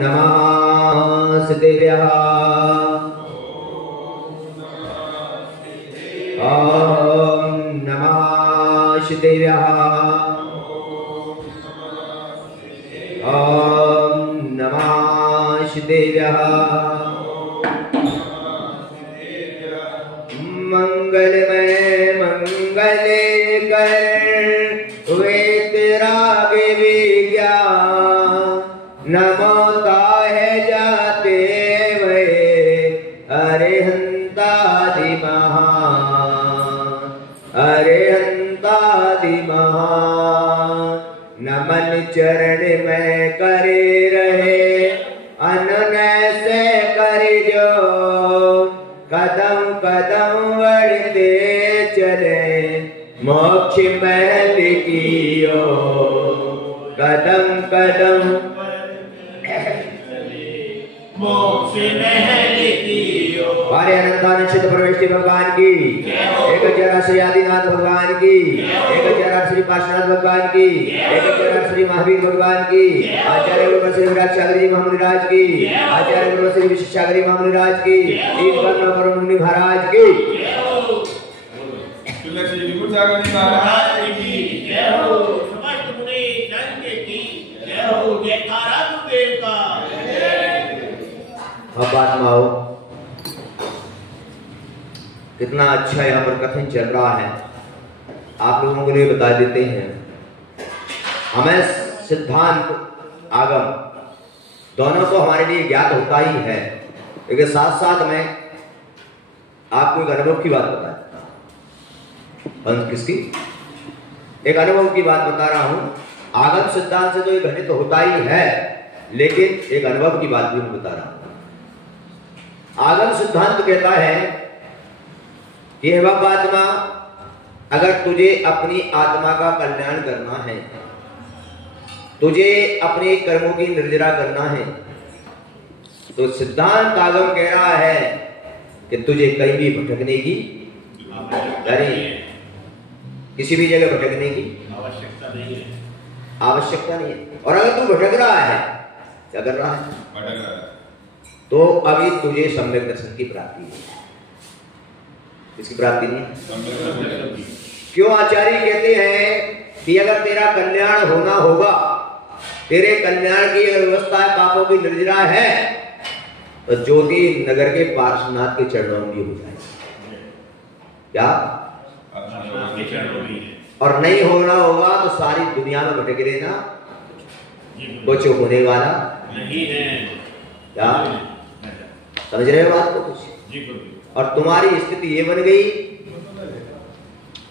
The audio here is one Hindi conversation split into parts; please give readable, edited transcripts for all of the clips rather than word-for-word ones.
नमः सिद्धेभ्यः। ॐ नमः सिद्धेभ्यः। ॐ नमः सिद्धेभ्यः। मंगलमय मंगले कर वेतराग विज्ञान नमोता है जाते वे अरिहंतादि महान अरिहंतादि महान। नमन चरण में करे रहे अनन्य से कर जो कदम कदम बढ़ते चले मोक्ष महल की ओर। कदम कदम मोक्ष महल की ओर। हरे अनंतानिश्चित परमेष्टि भगवान की, एक जरा श्री आदिनाथ भगवान की, एक जरा श्री पार्श्वनाथ भगवान की, एक जरा श्री महावीर भगवान की, आचार्य गुरु श्री विराट महामुनिराज की, आचार्य गुरु श्री विशिष्टागिरी महामुनिराज की, तीन वर्ण परम मुनि महाराज की। श्री विभूति सागर महाराज की जय हो। समस्त मुनि जन की जय हो। जयकारा गुरुदेव का। अब बात माओ, कितना अच्छा यहाँ पर कथन चल रहा है, आप लोगों को लिए बता देते हैं। हमें सिद्धांत आगम दोनों को हमारे लिए ज्ञात होता ही है, लेकिन साथ साथ में आपको एक अनुभव की बात बताया। किसकी? एक अनुभव की बात बता रहा हूं। आगम सिद्धांत से तो ये घटित होता ही है, लेकिन एक अनुभव की बात भी मैं बता रहा हूं। आगम सिद्धांत कहता है कि हे बात्मा, अगर तुझे अपनी आत्मा का कल्याण करना है, तुझे अपने कर्मों की निर्जरा करना है, तो सिद्धांत आगम कह रहा है कि तुझे कहीं भी भटकने की किसी भी जगह भटकने की आवश्यकता नहीं है। आवश्यकता नहीं है। और अगर तू भटक रहा है, क्या कर रहा है? भटक रहा है। तो अभी तुझे सम्यक दर्शन की प्राप्ति है। इसकी प्राप्ति नहीं है। क्यों आचार्य कहते हैं कि अगर तेरा कल्याण होना होगा, तेरे कल्याण की व्यवस्था है, पापों की निर्जरा है, तो ज्योति नगर के पार्श्वनाथ के चरणों में हो जाए। क्या? और नहीं होना होगा तो सारी दुनिया में भटक लेना, कुछ होने वाला नहीं है। क्या समझ रहे हो बात को कुछ? और तुम्हारी स्थिति ये बन गई,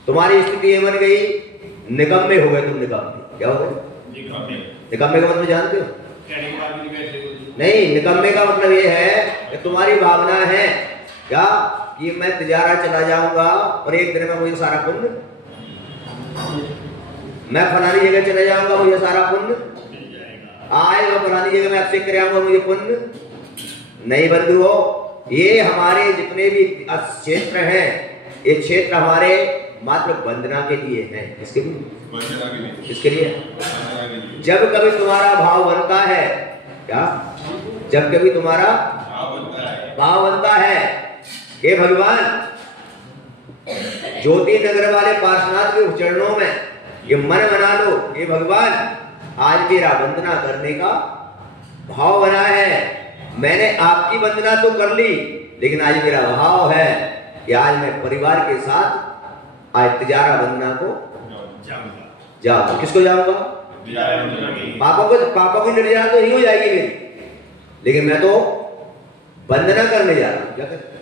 तुम्हारी स्थिति ये बन गई, निकम्मे हो गए तुम। निकम्मे क्या हो गए? निकम्मे का मतलब जानते हो? नहीं, निकम्मे का मतलब ये है कि तुम्हारी भावना है क्या कि मैं तिजारा चला जाऊंगा और एक दिन में मुझे सारा पुण्य, मैं फलानी जगह चले जाऊंगा मुझे सारा पुण्य आए, मैं फलानी जगह में अभिषेक कर आऊंगा मुझे पुण्य नहीं। बंधुओं, ये हमारे जितने भी क्षेत्र हैं, ये क्षेत्र हमारे मात्र वंदना के लिए हैं। किसके लिए? किसके लिए? जब कभी तुम्हारा भाव बनता है, क्या? जब कभी तुम्हारा भाव बनता है कि भगवान ज्योति नगर वाले पार्श्वनाथ के चरणों में ये मन बना लो, ये भगवान आज मेरा वंदना करने का भाव बना है। मैंने आपकी वंदना तो कर ली, लेकिन आज मेरा भाव है कि आज मैं परिवार के साथ आज तिजारा वंदना को जाऊंगा। किसको जाऊंगा? पापों की निर्जरा तो ही हो जाएगी मेरी, लेकिन मैं तो वंदना करने जा रहा हूं। क्या कर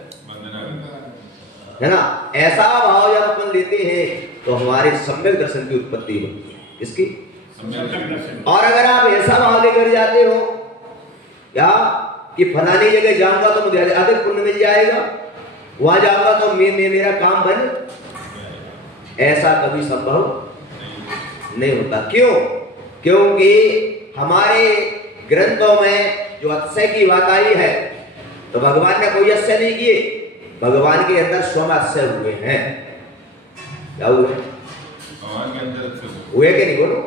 है ना? ऐसा भाव जब अपन लेते हैं तो हमारे सम्यक दर्शन की उत्पत्ति होती है। इसकी और अगर आप ऐसा भाव लेकर जाते हो क्या कि फलानी जगह जाऊंगा तो मुझे अधिक पुण्य मिल जाएगा, वहां जाऊंगा तो मेरा काम बन, ऐसा कभी संभव नहीं होता। क्यों? क्योंकि हमारे ग्रंथों में जो अतिशय की बात आई है, तो भगवान ने कोई अतिशय नहीं किए, भगवान के अंदर स्वयं अतिशय हुए हैं। क्या हुए? भगवान के अंदर हुए कि नहीं? बोलो।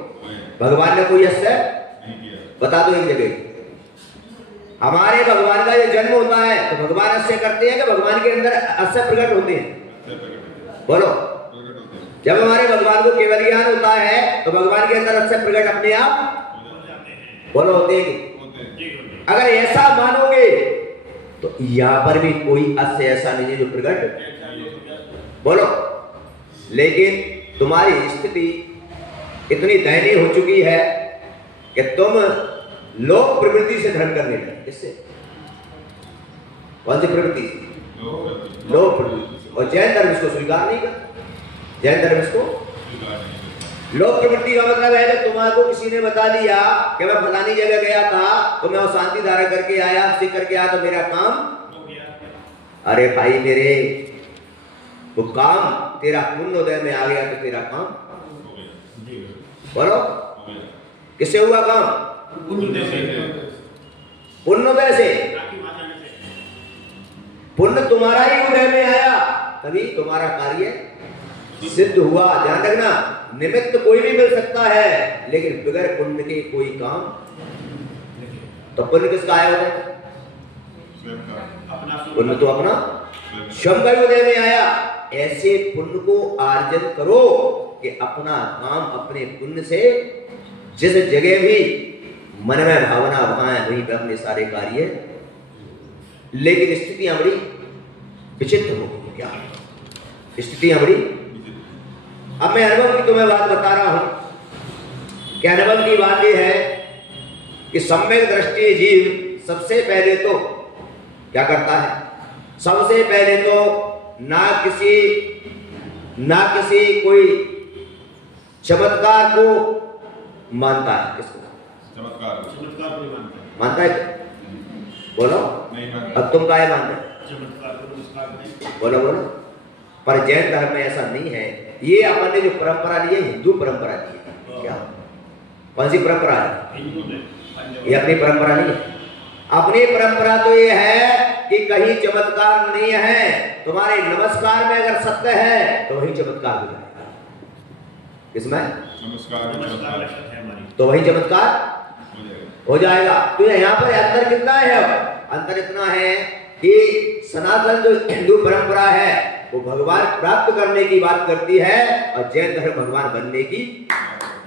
भगवान ने कोई अतिशय बता दो एक जगह। हमारे भगवान का ये जन्म होता है तो भगवान अस्य करते हैं कि भगवान के अंदर अस्य प्रकट होते हैं? बोलो। जब हमारे भगवान को केवल ज्ञान होता है तो भगवान के अंदर अस्य प्रकट अपने आप बोलो होते हैं। अगर ऐसा मानोगे तो यहां पर भी कोई अस्य ऐसा नहीं है जो प्रकट बोलो। लेकिन तुम्हारी स्थिति इतनी दयनीय हो चुकी है कि तुम लोक प्रवृत्ति से धर्म करने लगे। किससे? कौन सी प्रवृत्ति? लोक प्रवृत्ति। और जैन धर्म इसको स्वीकार नहीं करता। जैन धर्म इसको लोक प्रवृत्ति का मतलब है कि तुम्हारे किसी ने बता दिया कि मैं फलानी जगह गया था तो मैं वो शांति धारा करके आया, सीख करके आया तो मेरा काम हो गया। अरे भाई मेरे, वो काम तेरा पुण्योदय में आ गया तो तेरा काम बोलो किससे हुआ काम? पुण्योदय से। पुण्य तुम्हारा ही उदय में आया तभी तुम्हारा कार्य सिद्ध हुआ। ध्यान रखना, निमित्त कोई भी मिल सकता है लेकिन बगैर पुण्य के कोई काम। तो पुण्य किसका आया उदय? पुण्य तो अपना स्वयं का उदय में आया। ऐसे पुण्य को अर्जन करो कि अपना काम अपने पुण्य से जिस जगह भी मन में भावना वहां है वहीं पे अपने सारे कार्य। लेकिन स्थितियां बड़ी विचित्र हो गई। क्या स्थितियां बड़ी? अब मैं अनुभव की तुम्हें बात बता रहा हूं कि अनुभव की बात यह है कि सम्यक दृष्टि जीव सबसे पहले तो क्या करता है? सबसे पहले तो ना किसी कोई चमत्कार को मानता है। किसको? चमत्कार को मानता है? बोलो। अब तुम क्या मानते हो? बोलो बोलो। पर जैन धर्म में ऐसा नहीं है। ये अपन ने जो परंपरा ली है हिंदू परंपरा ली है। क्या? कौन सी परंपरा है? ये अपनी परंपरा नहीं है। अपनी परंपरा तो ये है कि कहीं चमत्कार नहीं है। तुम्हारे नमस्कार में अगर सत्य है तो वही चमत्कार हो जाएगा। किसमें? तो वही चमत्कार हो जाएगा। तो यहाँ पर अंतर कितना है? अब अंतर इतना है कि सनातन जो हिंदू परंपरा है वो भगवान प्राप्त करने की बात करती है और जैन धर्म भगवान बनने की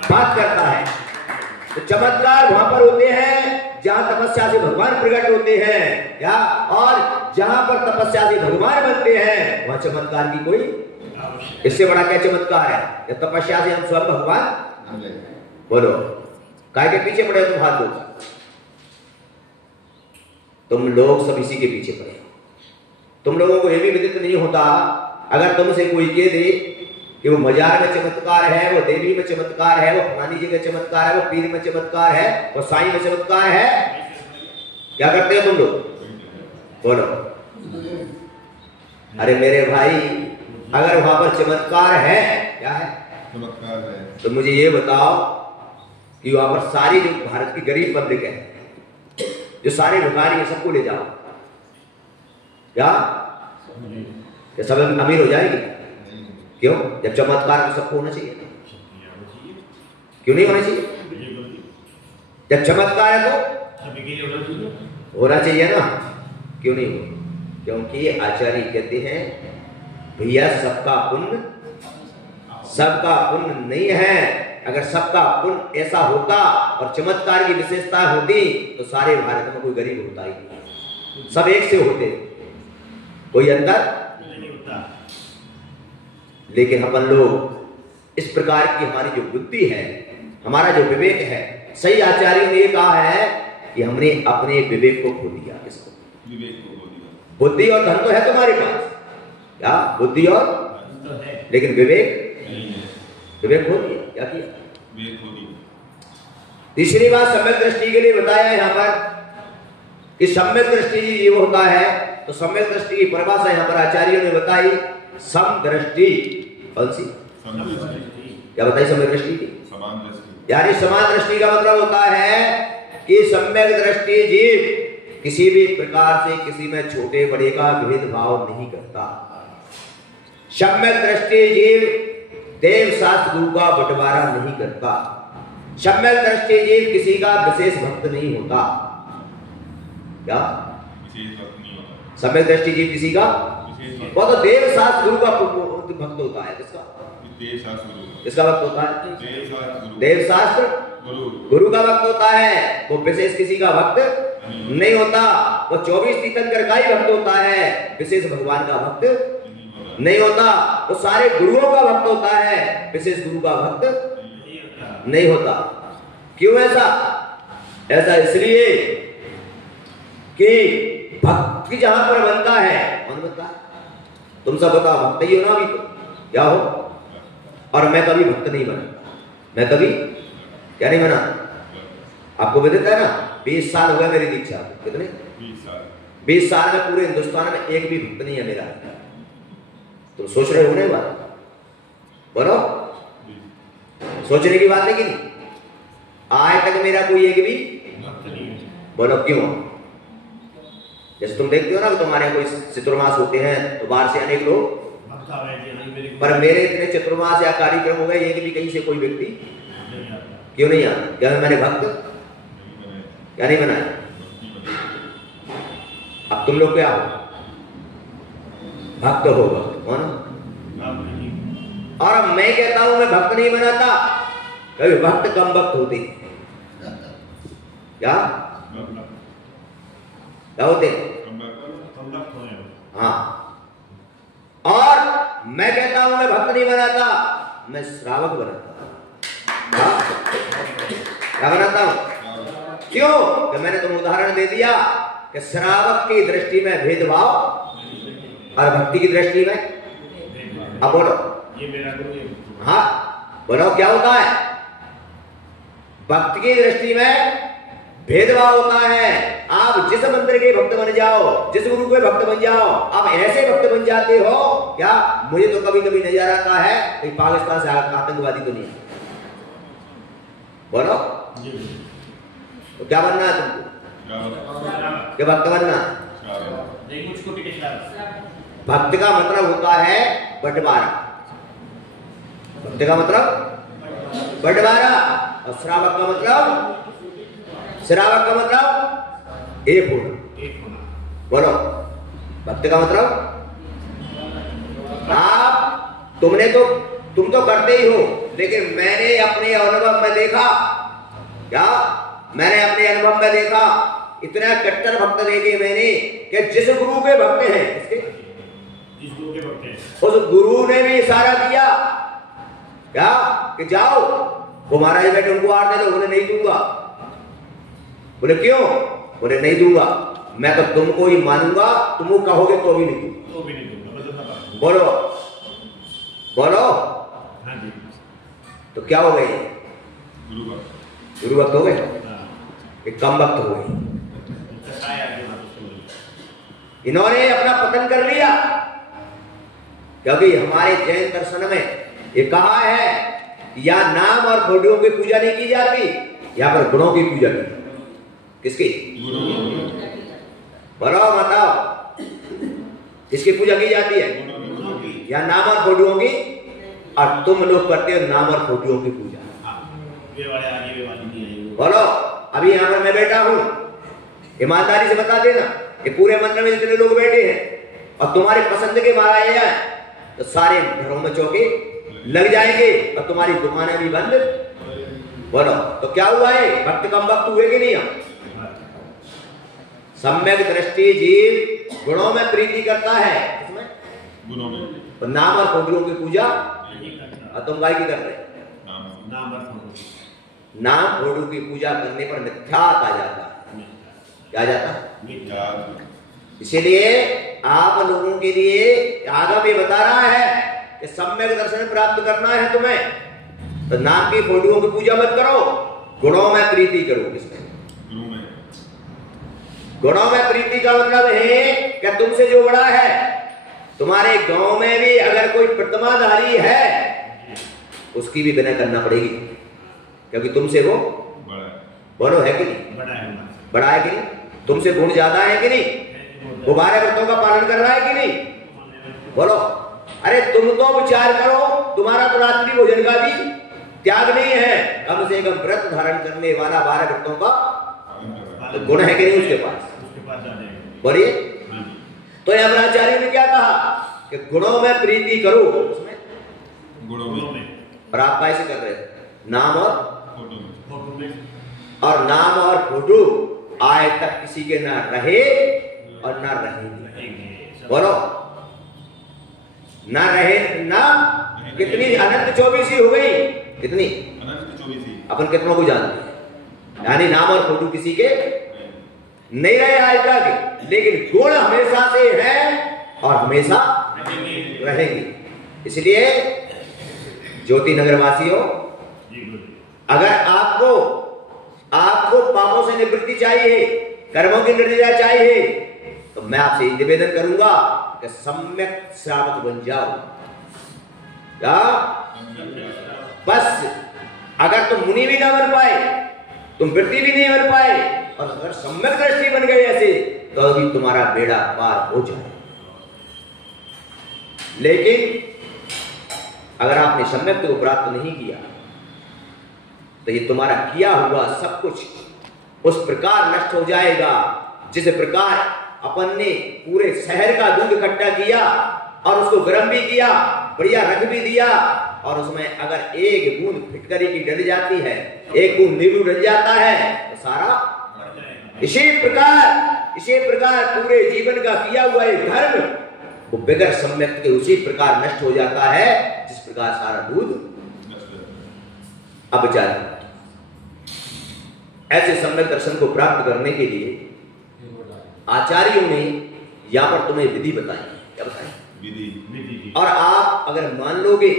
बात करता है। तो चमत्कार वहां पर होते हैं जहां तपस्या से भगवान प्रकट होते हैं क्या? और जहां पर तपस्या से भगवान बनते हैं वहां चमत्कार की कोई, इससे बड़ा क्या चमत्कार है? या तपस्या से हम स्वयं भगवान बोलो। काय के पीछे पड़े तुम? हाथ दो। तुम लोग सब इसी के पीछे पड़े। तुम लोगों को यह भी विदित नहीं होता अगर तुमसे कोई कह दे कि वो मजार में चमत्कार है, वो देवी में चमत्कार है, वो फलानी जगह चमत्कार है, वो पीर में चमत्कार है, वो साईं में चमत्कार है, क्या करते हो तुम लोग? बोलो। अरे मेरे भाई, अगर वहां पर चमत्कार है, क्या है? चमत्कार है। तो मुझे ये बताओ कि वहां पर सारी जो भारत की गरीब पब्लिक है, जो सारे भिखारी है, सबको ले जाओ, क्या सब अमीर हो जाएगी? क्यों? जब चमत्कार तो सबको होना चाहिए। क्यों नहीं होना चाहिए? जब चमत्कार है तो होना चाहिए ना। क्यों नहीं हो? क्योंकि आचार्य कहते हैं भैया सबका पुण्य नहीं है। अगर सबका पुण्य ऐसा होता और चमत्कार की विशेषता होती तो सारे भारत में कोई गरीब होता ही नहीं, सब एक से होते, कोई अंतर नहीं होता। लेकिन अपन लोग इस प्रकार की हमारी जो बुद्धि है, हमारा जो विवेक है, सही आचार्यों ने ये कहा है कि हमने अपने विवेक को खो दिया। किसको? विवेक को खो दिया। बुद्धि और धन तो है तुम्हारे पास, क्या? बुद्धि और तो है, लेकिन विवेक विवेक खो दिया। क्या किया? विवेक खो दिया। तीसरी बात सम्यक दृष्टि के लिए बताया यहाँ पर कि सम्यक दृष्टि ये होता है। तो सम्यक दृष्टि की परिभाषा यहाँ पर आचार्यों ने बताई, समदृष्टि। कौन सी? क्या बताई सम्यक दृष्टि की? समान दृष्टि। यानी समान दृष्टि का मतलब होता है कि सम्यक दृष्टि जीव किसी भी प्रकार से किसी में छोटे बड़े का भेदभाव नहीं करता। सम्यक दृष्टि जीव देव शास्त्र गुरु का बंटवारा नहीं करता। सम्यक दृष्टि जीव किसी का विशेष भक्त नहीं होता। क्या विशेष भक्त नहीं होता। सम्यक दृष्टि जीव किसी का, वो तो देव शास्त्र गुरु का भक्त होता है। किसका? देव शास्त्र गुरु। किसका भक्त होता है? देव शास्त्र गुरु। देव शास्त्र गुरु का भक्त होता है। वो विशेष किसी का भक्त नहीं होता। वो 24 तीर्थंकर का ही भक्त होता है, विशेष भगवान का भक्त नहीं होता। वो सारे गुरुओं का भक्त होता है, विशेष गुरु का भक्त नहीं होता। क्यों ऐसा? ऐसा इसलिए कि भक्ति जहां पर बनता है, कौन बनता है? तुम सब बताओ, भक्त ही हो ना अभी तो, क्या हो? और मैं कभी भक्त नहीं बना, मैं कभी क्या नहीं बना? आपको विदित है ना, 20 साल हो गए मेरी दीक्षा। कितने? 20 साल में पूरे हिंदुस्तान में एक भी भक्त नहीं है मेरा। तुम सोच रहे हो ना बात? बोलो, सोचने की बात है कि नहीं? आज तक मेरा कोई एक भी भक्त नहीं है। बोलो क्यों? जैसे तुम देखते हो ना, तुम्हारे कोई चतुर्मास होते हैं तो बाहर से अनेक लोग, पर मेरे इतने चतुर्मास या कार्यक्रम हो गए, एक भी कहीं से कोई व्यक्ति क्यों नहीं आता? क्या मैंने भक्त क्या नहीं बनाया? अब तुम लोग क्या हो? भक्त हो, भक्त हो ना? और मैं कहता हूं मैं भक्त नहीं बनाता, कभी भक्त कम भक्त होते क्या? क्या होते? हाँ। और मैं कहता हूं मैं भक्त नहीं बनाता, मैं श्रावक बनाता। क्या बनाता हूं? क्यों? कि मैंने तुम उदाहरण दे दिया कि श्रावक की दृष्टि में भेदभाव और भक्ति की दृष्टि में। अब बोलो, ये मेरा गुरु। हाँ बोलो, क्या होता है? भक्ति की दृष्टि में भेदभाव होता है। आप जिस मंदिर के भक्त बन जाओ, जिस गुरु के भक्त बन जाओ, आप ऐसे भक्त बन जाते हो। क्या मुझे तो कभी कभी नजर आता है कहीं पाकिस्तान से आतंकवादी तो नहीं है। बोलो, तो क्या बनना है तुमको? क्या भक्त बनना? भक्त का मतलब होता है बंटवारा। भक्त का मतलब बंटवारा, और श्रावक का मतलब, श्रावक का मतलब एक होना। बोलो, भक्त का मतलब आप तुम तो करते ही हो, लेकिन मैंने अपने अनुभव में देखा, क्या मैंने अपने अनुभव में देखा, इतना कट्टर भक्त देखे मैंने कि जिस गुरु के भक्त हैं, जिस गुरु के भक्त हैं, उस गुरु ने भी इशारा दिया क्या कि जाओ वो महाराज बेटे उनको आर दे दो, उन्हें नहीं दूंगा। बोले क्यों? बोले नहीं दूंगा, मैं तो तुमको ही मानूंगा, तुम कहोगे तो भी नहीं दूंगा। बोलो बोलो, तो क्या हो गए? गुरु भक्त हो गए, एक कम भक्त हो गए। इन्होंने अपना पतन कर लिया, क्योंकि हमारे जैन दर्शन में ये कहा है या नाम और फोटों की पूजा नहीं की जाती, यहाँ पर गुणों की पूजा की। किसकी? बताओ बताओ, किसकी पूजा की जाती है? या नाम और फोटों की? और तुम लोग करते हो नाम और फोटों की पूजा। बोलो, अभी यहाँ पर मैं बैठा हूं, ईमानदारी से बता देना, ये पूरे मंदिर में जितने लोग बैठे हैं और तुम्हारे पसंद के मारा जाए तो सारे घरों में चौके लग जाएंगे और तुम्हारी दुकानें भी बंद। बोलो, तो क्या हुआ है? भक्त कम भक्त हुए कि नहीं? सम्यक दृष्टि जीव गुणों में प्रीति करता है, इसमें गुणों में, तो नाम और फोटों की पूजा और तुम गाय की कर रहे? नाम फोटो की पूजा करने पर मिथ्यात आ जाता है। क्या जाता है? इसीलिए आप लोगों के लिए आगम ये बता रहा है कि सम्यक दर्शन प्राप्त करना है तुम्हें, तो नाम की फोटों की पूजा मत करो, गुणों में प्रीति करो। किसमें? गुणों में प्रीति का मतलब है कि तुमसे जो बड़ा है, तुम्हारे गांव में भी अगर कोई प्रतिमाधारी है, उसकी भी विनय करना पड़ेगी, क्योंकि तुमसे वो बोलो है कि नहीं? बड़ा है कि नहीं? तुमसे गुण ज्यादा है कि नहीं? वो 12 व्रतों का पालन कर रहा है कि नहीं? बोलो, अरे तुम तो विचार करो, तुम्हारा तो रात्रि भोजन का भी त्याग नहीं है, कम से कम व्रत धारण करने वाला 12 व्रतों का तो गुण है कि नहीं उसके पास? बोलिए। तो यमराचार्य ने क्या कहा कि गुणों में प्रीति करो, उसमें गुणों में, और आप कैसे कर रहे हैं? नाम और फोटो में, और नाम और फोटो आए तक किसी के ना रहे और ना रहेंगे। बोलो, ना रहे ना। कितनी अनंत 24 हो गई, कितनी अनंत 24। अपन कितनों को जानते हैं? यानी नाम और फोटो किसी के नहीं रहे आज तक, लेकिन गुण हमेशा से है और हमेशा रहेंगे। इसलिए ज्योति नगर वासियों, अगर आपको पापों से निवृत्ति चाहिए, कर्मों की निर्जरा चाहिए, तो मैं आपसे निवेदन करूंगा कि सम्यक श्रावक बन जाओ। क्या? बस अगर तुम मुनि भी ना बन पाए, तुम वृत्ति भी नहीं बन पाए, और अगर सम्यक दृष्टि बन गई ऐसे, तो अभी तुम्हारा बेड़ा पार हो जाए। लेकिन अगर आपने सम्यक को प्राप्त नहीं किया, तो ये तुम्हारा किया हुआ सब कुछ उस प्रकार नष्ट हो जाएगा जिस प्रकार अपन ने पूरे शहर का दूध इकट्ठा किया और उसको गर्म भी किया, बढ़िया रख भी दिया, और उसमें अगर एक बूंद फिटकरी की डल जाती है, एक बूंद नींबू डल जाता है, तो सारा इसी प्रकार पूरे जीवन का किया हुआ एक धर्म वो बगैर सम्यक के उसी प्रकार नष्ट हो जाता है जिस प्रकार सारा दूध। अब जाए ऐसे सम्यक दर्शन को प्राप्त करने के लिए आचार्यों ने यहां पर तुम्हें विधि बताई। क्या बताई? विधि। और आप अगर मान लोगे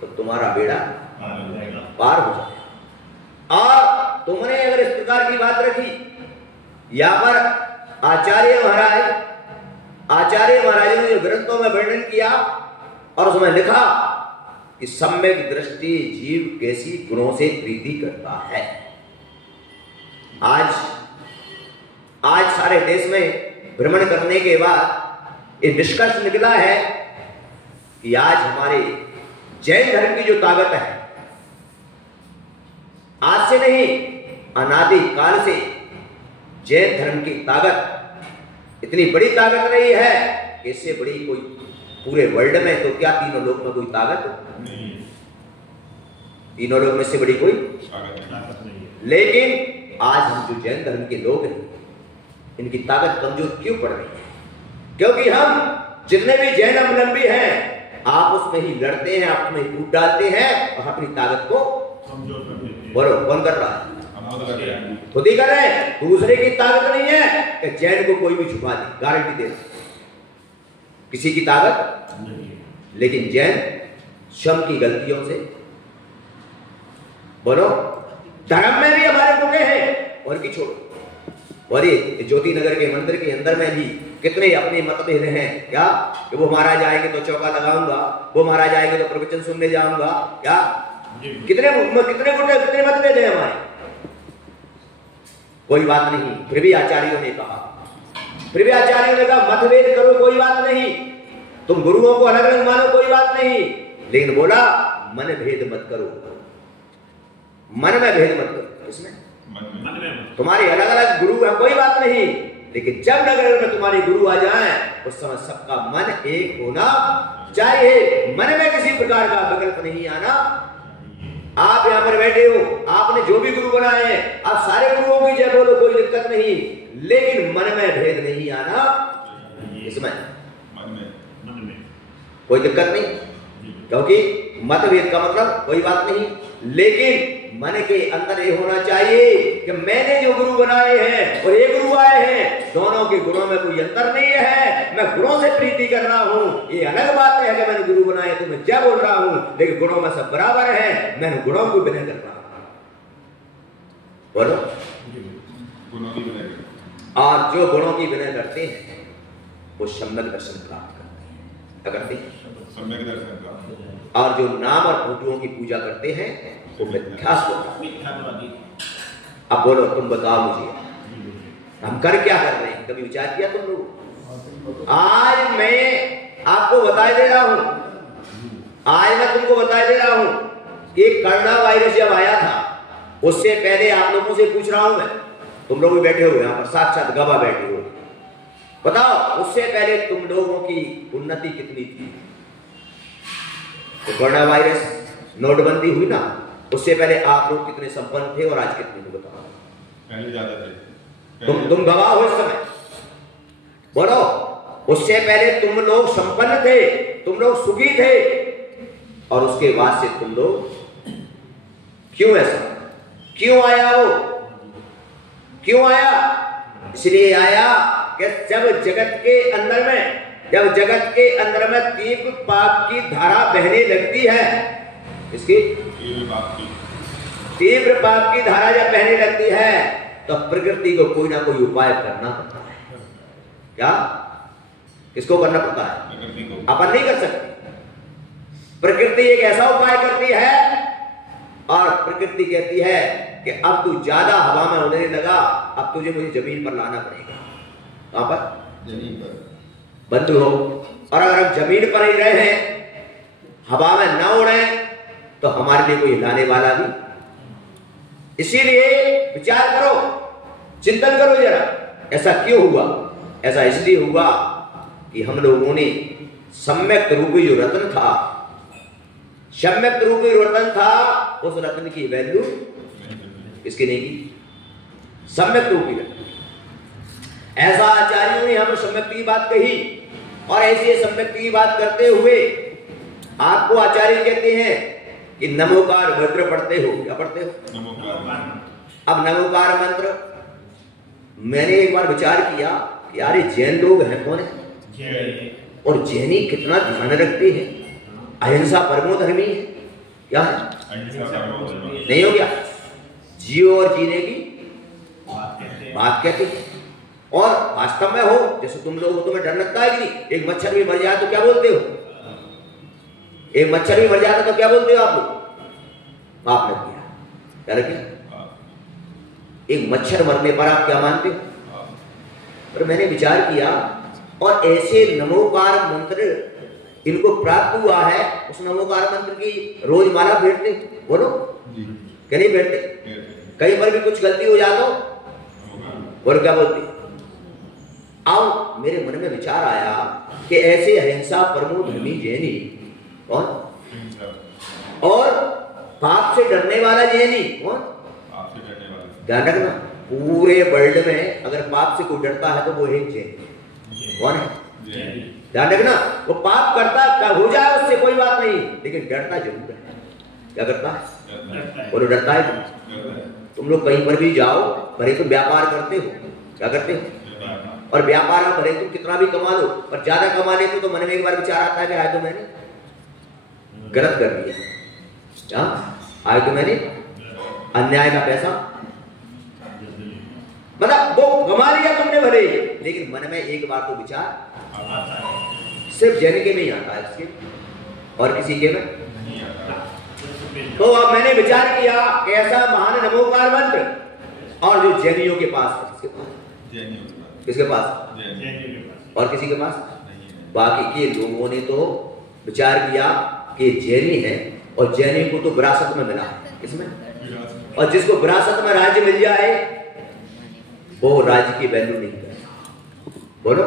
तो तुम्हारा बेड़ा पार हो जाएगा। और तुमने अगर इस प्रकार की बात रखी, यहां पर आचार्य महाराज ने जो ग्रंथों में वर्णन किया और उसमें लिखा कि सम्यक दृष्टि जीव कैसी गुणों से प्रीति करता है। आज सारे देश में भ्रमण करने के बाद ये निष्कर्ष निकला है कि आज हमारे जैन धर्म की जो ताकत है, आज से नहीं अनादि काल से जैन धर्म की ताकत इतनी बड़ी ताकत रही है कि इससे बड़ी कोई पूरे वर्ल्ड में तो क्या तीनों लोक में कोई ताकत नहीं, तीनों लोक में से बड़ी कोई ताकत नहीं है। लेकिन आज हम जो जैन धर्म के लोग हैं, इनकी ताकत कमजोर क्यों पड़ रही है? क्योंकि हम जितने भी जैन अवलंबी हैं, आप उसमें ही लड़ते हैं, आप उसमें कूद डालते हैं और अपनी ताकत को कमजोर कर देते हैं। बोलो, कौन कर रहा है? खुद ही कर रहे हैं। दूसरे की ताकत नहीं है कि जैन को कोई भी छुपा दे, गारंटी दे किसी की ताकत नहीं। लेकिन जैन स्वयं की गलतियों से, बोलो, धर्म में भी हमारे टुके हैं और की छोड़ो। और ये ज्योति नगर के मंदिर के अंदर में भी कितने अपने मतभेद हैं। क्या कि वो महाराज आएंगे तो चौका लगाऊंगा, वो महाराज आएंगे तो प्रवचन सुनने जाऊंगा। क्या कितने मतभेद हैं हमारे? कोई बात नहीं। फिर भी आचार्यों ने कहा मतभेद करो, कोई बात नहीं, तुम गुरुओं को अलग अलग मानो, कोई बात नहीं, लेकिन बोला मन भेद मत करो, मन में भेद मत करो। किसमें? मन में। तुम्हारे अलग अलग गुरु है, कोई बात नहीं, लेकिन जब नगर में तुम्हारे गुरु आ जाएं, उस समय सबका मन एक होना चाहिए। मन में किसी प्रकार का विकल्प नहीं आना। आप यहां पर बैठे हो, आपने जो भी गुरु बनाए हैं, आप सारे गुरुओं की जय बोलो, कोई दिक्कत नहीं, लेकिन मन में भेद नहीं आना। इसमें मन में कोई दिक्कत नहीं, क्योंकि मतभेद का मतलब कोई बात नहीं, लेकिन मन के अंदर ये होना चाहिए कि मैंने जो गुरु बनाए हैं और ये गुरु आए हैं, दोनों के गुणों में कोई अंतर नहीं है। मैं गुणों से प्रीति कर रहा हूं, ये अलग बात है कि मैंने गुरु बनाए तो मैं जय बोल रहा हूं, लेकिन गुणों में सब बराबर है। मैंने गुणों को विनय कर रहा हूं, बोलो, गुणों की विनय। और जो गुणों की विनय करते हैं वो सम्यक दर्शन प्राप्त करते हैं। सम्यक दर्शन प्राप्त। और जो नाम और फोटोओं की पूजा करते हैं तो मिथ्यात्ववादी। अब बोलो, तुम बताओ मुझे, हम कर क्या कर रहे हैं? कभी विचार किया तुम लोग? आज मैं आपको बताए दे रहा हूं, आज मैं तुमको बताए दे रहा हूं कि कोरोना वायरस जब आया था, उससे पहले आप लोगों से पूछ रहा हूं मैं, तुम लोग भी बैठे हो यहां पर, साक्षात गवाह बैठे हो, बताओ उससे पहले तुम लोगों की उन्नति कितनी थी? तो कोरोना वायरस नोटबंदी हुई ना, उससे पहले आप लोग कितने संपन्न थे और आज कितने थे? बताओ। पहले ज्यादा थे। तुम गवाह हो इस समय, बोलो। उससे पहले तुम लोग संपन्न थे, तुम लोग सुखी थे, और उसके बाद से तुम लोग क्यों ऐसा? क्यों आया वो? क्यों आया? इसलिए आया कि जब जगत के अंदर में तीव्र पाप की धारा बहने लगती है, इसकी तीव्र पाप की धारा जब बहने लगती है तो प्रकृति को कोई ना कोई उपाय करना पड़ता है। क्या? किसको करना पड़ता है? अपन नहीं कर सकते। प्रकृति एक ऐसा उपाय करती है, और प्रकृति कहती है कि अब तू ज्यादा हवा में उड़ने लगा, अब तुझे मुझे जमीन पर लाना पड़ेगा। कहां पर? जमीन पर। बंधु हो, और अगर हम जमीन पर ही रहे हैं, हवा में न उड़े, तो हमारे लिए कोई लाने वाला भी। इसीलिए विचार करो, चिंतन करो जरा, ऐसा क्यों हुआ? ऐसा इसलिए हुआ कि हम लोगों ने सम्यक रूपी जो रत्न था, सम्यक रूपी रत्न था, उस रत्न की वैल्यू किसकी नहीं की? सम्यक रूपी रत्न। ऐसा आचार्यों ने हम सम्यक की बात कही, और ऐसे सम्यक की बात करते हुए आपको आचार्य कहते हैं कि नमोकार मंत्र पढ़ते हो। क्या पढ़ते हो? अब नमोकार मंत्र, मैंने एक बार विचार किया कि यार ये जैन लोग हैं, कौन है? और जैनी कितना ध्यान रखते हैं, अहिंसा परमो धर्मी है। क्या है? नहीं हो गया? जियो और जीने की बात कहते हैं। और वास्तव में हो, जैसे तुम लोग, तुम्हें डर लगता है कि नहीं? एक मच्छर भी मर जाए तो क्या बोलते हो? एक मच्छर भी मर जाता तो क्या बोलते हो आप लोग? पाप लग गया। क्या लग गया? एक मच्छर मरने पर आप क्या मानते हो? पर मैंने विचार किया, और ऐसे नमोकार मंत्र इनको प्राप्त हुआ है, उस नमोकार मंत्र की रोज माला फेरते, बोलो क्या नहीं फेरते? कहीं पर भी कुछ गलती हो जाता हो, बोलो क्या बोलते? अब मेरे मन में विचार आया कि ऐसे अहिंसा परमो धर्मी जैनी कौन? और पाप से डरने वाला जैनी कौन? ध्यान रखना, पूरे वर्ल्ड में अगर पाप से कोई डरता है तो वो एक जैन। कौन है? ध्यान रखना, वो पाप करता हो जाए उससे कोई बात नहीं, लेकिन डरता जरूर है। क्या करता है? बोलो डरता है। तुम लोग कहीं पर भी जाओ, भले तुम व्यापार करते हो, क्या करते हो? और व्यापार में भले तुम कितना भी कमा लो, पर ज्यादा कमा लेते तो मन में एक बार विचार आता है कि आज तो मैंने गलत कर दिया, क्या आज तो मैंने अन्याय का पैसा, मतलब वो कमा लिया तुमने भले, लेकिन मन में एक बार तो विचार सिर्फ जैन के में ही आता है, इसके और किसी के में नहीं आता। तो अब मैंने विचार किया कि ऐसा महान नमोकार मंत्र, और जो जैनियों के पास, किसके पास? किसके पास? और किसी के पास? बाकी के लोगों ने तो विचार किया कि जैनी है, और जैनी को तो विरासत में मिला। किसमें? और जिसको विरासत में राज्य मिल जाए वो राज्य की वैल्यू नहीं करता। बोलो,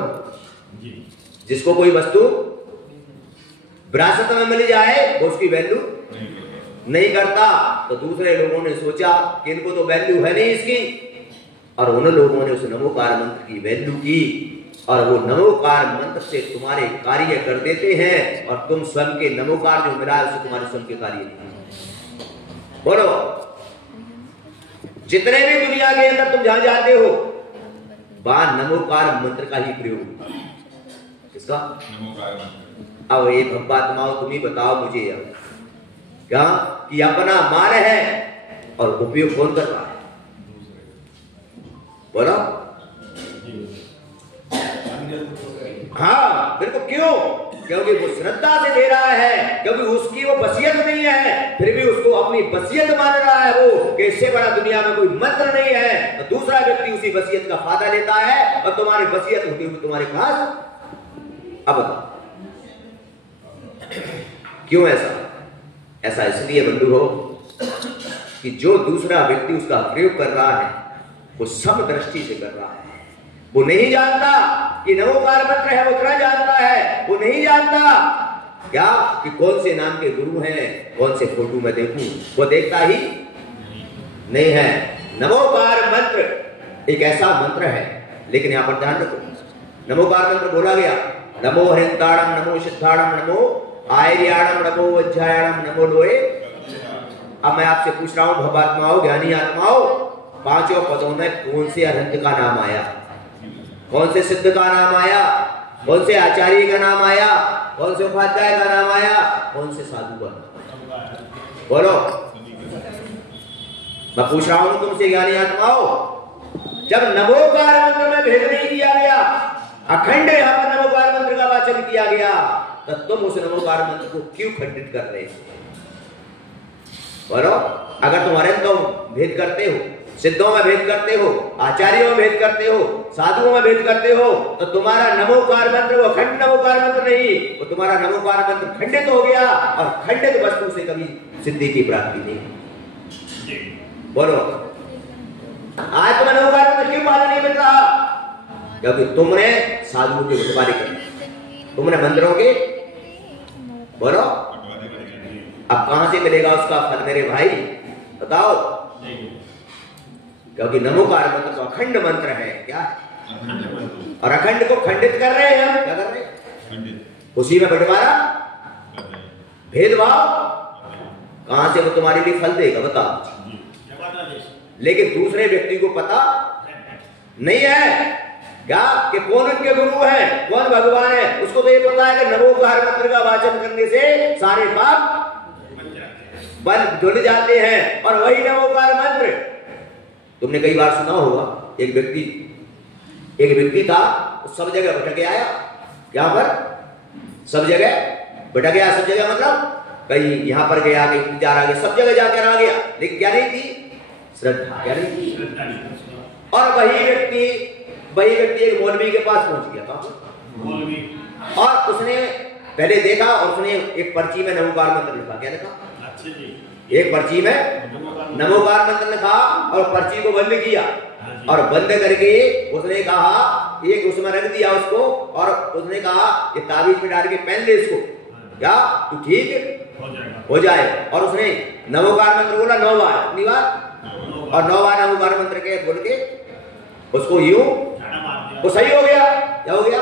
जिसको कोई वस्तु विरासत में मिल जाए वो उसकी वैल्यू नहीं करता। तो दूसरे लोगों ने सोचा कि इनको तो वैल्यू है नहीं इसकी, और उन लोगों ने उस नमोकार मंत्र की वैल्यू की, और वो नमोकार मंत्र से तुम्हारे कार्य कर देते हैं, और तुम स्वयं के नमोकार जो मिला है उससे तुम्हारे स्वयं के कार्य नहीं। बोलो, जितने भी दुनिया के अंदर तुम जहां जाते हो, वहां नमोकार मंत्र का ही प्रयोग। किसका? नमोकार मंत्र। अब ये भगवात्माओं तुम ही बताओ मुझे अब, क्या कि अपना मान है और उपयोग कौन कर रहा है? बोलो। हाँ बिल्कुल। क्यों? क्योंकि वो श्रद्धा से दे रहा है, क्योंकि उसकी वो बसियत नहीं है, फिर भी उसको अपनी बसियत मान रहा है वो, कि इससे बड़ा दुनिया में कोई मंत्र नहीं है। तो दूसरा व्यक्ति उसी बसियत का फायदा लेता है, और तुम्हारी बसियत होती हुई तुम्हारे पास। अब बताओ क्यों ऐसा? ऐसा इसलिए बंधु हो कि जो दूसरा व्यक्ति उसका प्रयोग कर रहा है वो सब दृष्टि से कर रहा है। वो नहीं जानता कि नमोकार मंत्र है वो उतना जानता है, वो नहीं जानता क्या कि कौन से नाम के गुरु हैं, कौन से फोटो में देखूं, वो देखता ही नहीं है। नमोकार मंत्र एक ऐसा मंत्र है, लेकिन यहां पर ध्यान रखो, नमोकार मंत्र बोला गया, नमो हरिंताणम, नमो सिद्धाणम, नमो आयर्याणम, नमो वज्रायणम, नमो लोए। अब मैं आपसे पूछ रहा हूं भवात्माओं, ज्ञानी आत्माओं, पांचों पदों में कौन से अरहंत का नाम आया, कौन से सिद्ध का नाम आया, कौन से आचार्य का नाम आया, कौन से उपाध्याय का नाम आया, कौन से साधु का नाम? बोलो, मैं पूछ रहा हूं तुमसे ज्ञानी आत्माओं, जब नमोकार मंत्र में भेद नहीं किया गया, अखंड यहां पर नमोकार मंत्र का वाचन किया गया, तो तुम उस नमोकार मंत्र को क्यों खंडित कर रहे हो? बोलो, अगर तुम अरहंतों में भेद करते हो, सिद्धों में भेद करते हो, आचार्यों में भेद करते हो, साधुओं में भेद करते हो, तो तुम्हारा नमोकार मंत्र वो अखंड नमोकार मंत्र नहीं, वो तुम्हारा नमोकार मंत्र खंडित हो गया, और खंडित वस्तु से कभी सिद्धि की प्राप्ति नहीं। बोलो, आज तुम्हें नमोकार मंत्र क्यों पालन नहीं मिल रहा? क्योंकि तुमने साधुओं की बटवारी कर, तुमने मंदिरों के, बोलो, अब कहां से मिलेगा उसका फल मेरे भाई, बताओ? क्योंकि नमोकार मंत्र तो अखंड मंत्र है, क्या? और अखंड को खंडित कर रहे हैं हम, क्या कर रहे हैं? उसी में बंटवारा, भेदभाव, कहां से वो तुम्हारे लिए फल देगा, बताओ? लेकिन दूसरे व्यक्ति को पता नहीं है क्या कि कौन उनके गुरु है, कौन भगवान है। उसको तो ये पता है कि नमोकार मंत्र का वाचन करने से सारे पाप बन धुल जाते हैं, और वही नमोकार मंत्र तुमने कई बार सुना होगा। एक व्यक्ति था, सब जगह भटक के आया, यहां पर सब जगह भटक गया, सब जगह मतलब कहीं यहां पर गया, कहीं जा रहा गया, सब जगह जाकर आ गया, लेकिन क्या नहीं थी? श्रद्धा, क्या नहीं थी? और वही व्यक्ति एक मौलवी के पास पहुंच गया था, और उसने पहले देखा, और उसने एक पर्ची में नमोकार मंत्र लिखा। क्या लिखा? एक पर्ची में नमोकार मंत्र लिखा, और पर्ची को बंद किया, और बंद करके उसने कहा, एक उसमें रख दिया उसको, और उसने कहा ये ताबीज में डाल के पहन ले इसको, क्या तू ठीक हो जाए। और उसने नमोकार मंत्र बोला 9 बार, कितनी बार? और 9 बार नमोकार मंत्र के बोल के उसको यूं, वो सही हो गया। क्या हो गया?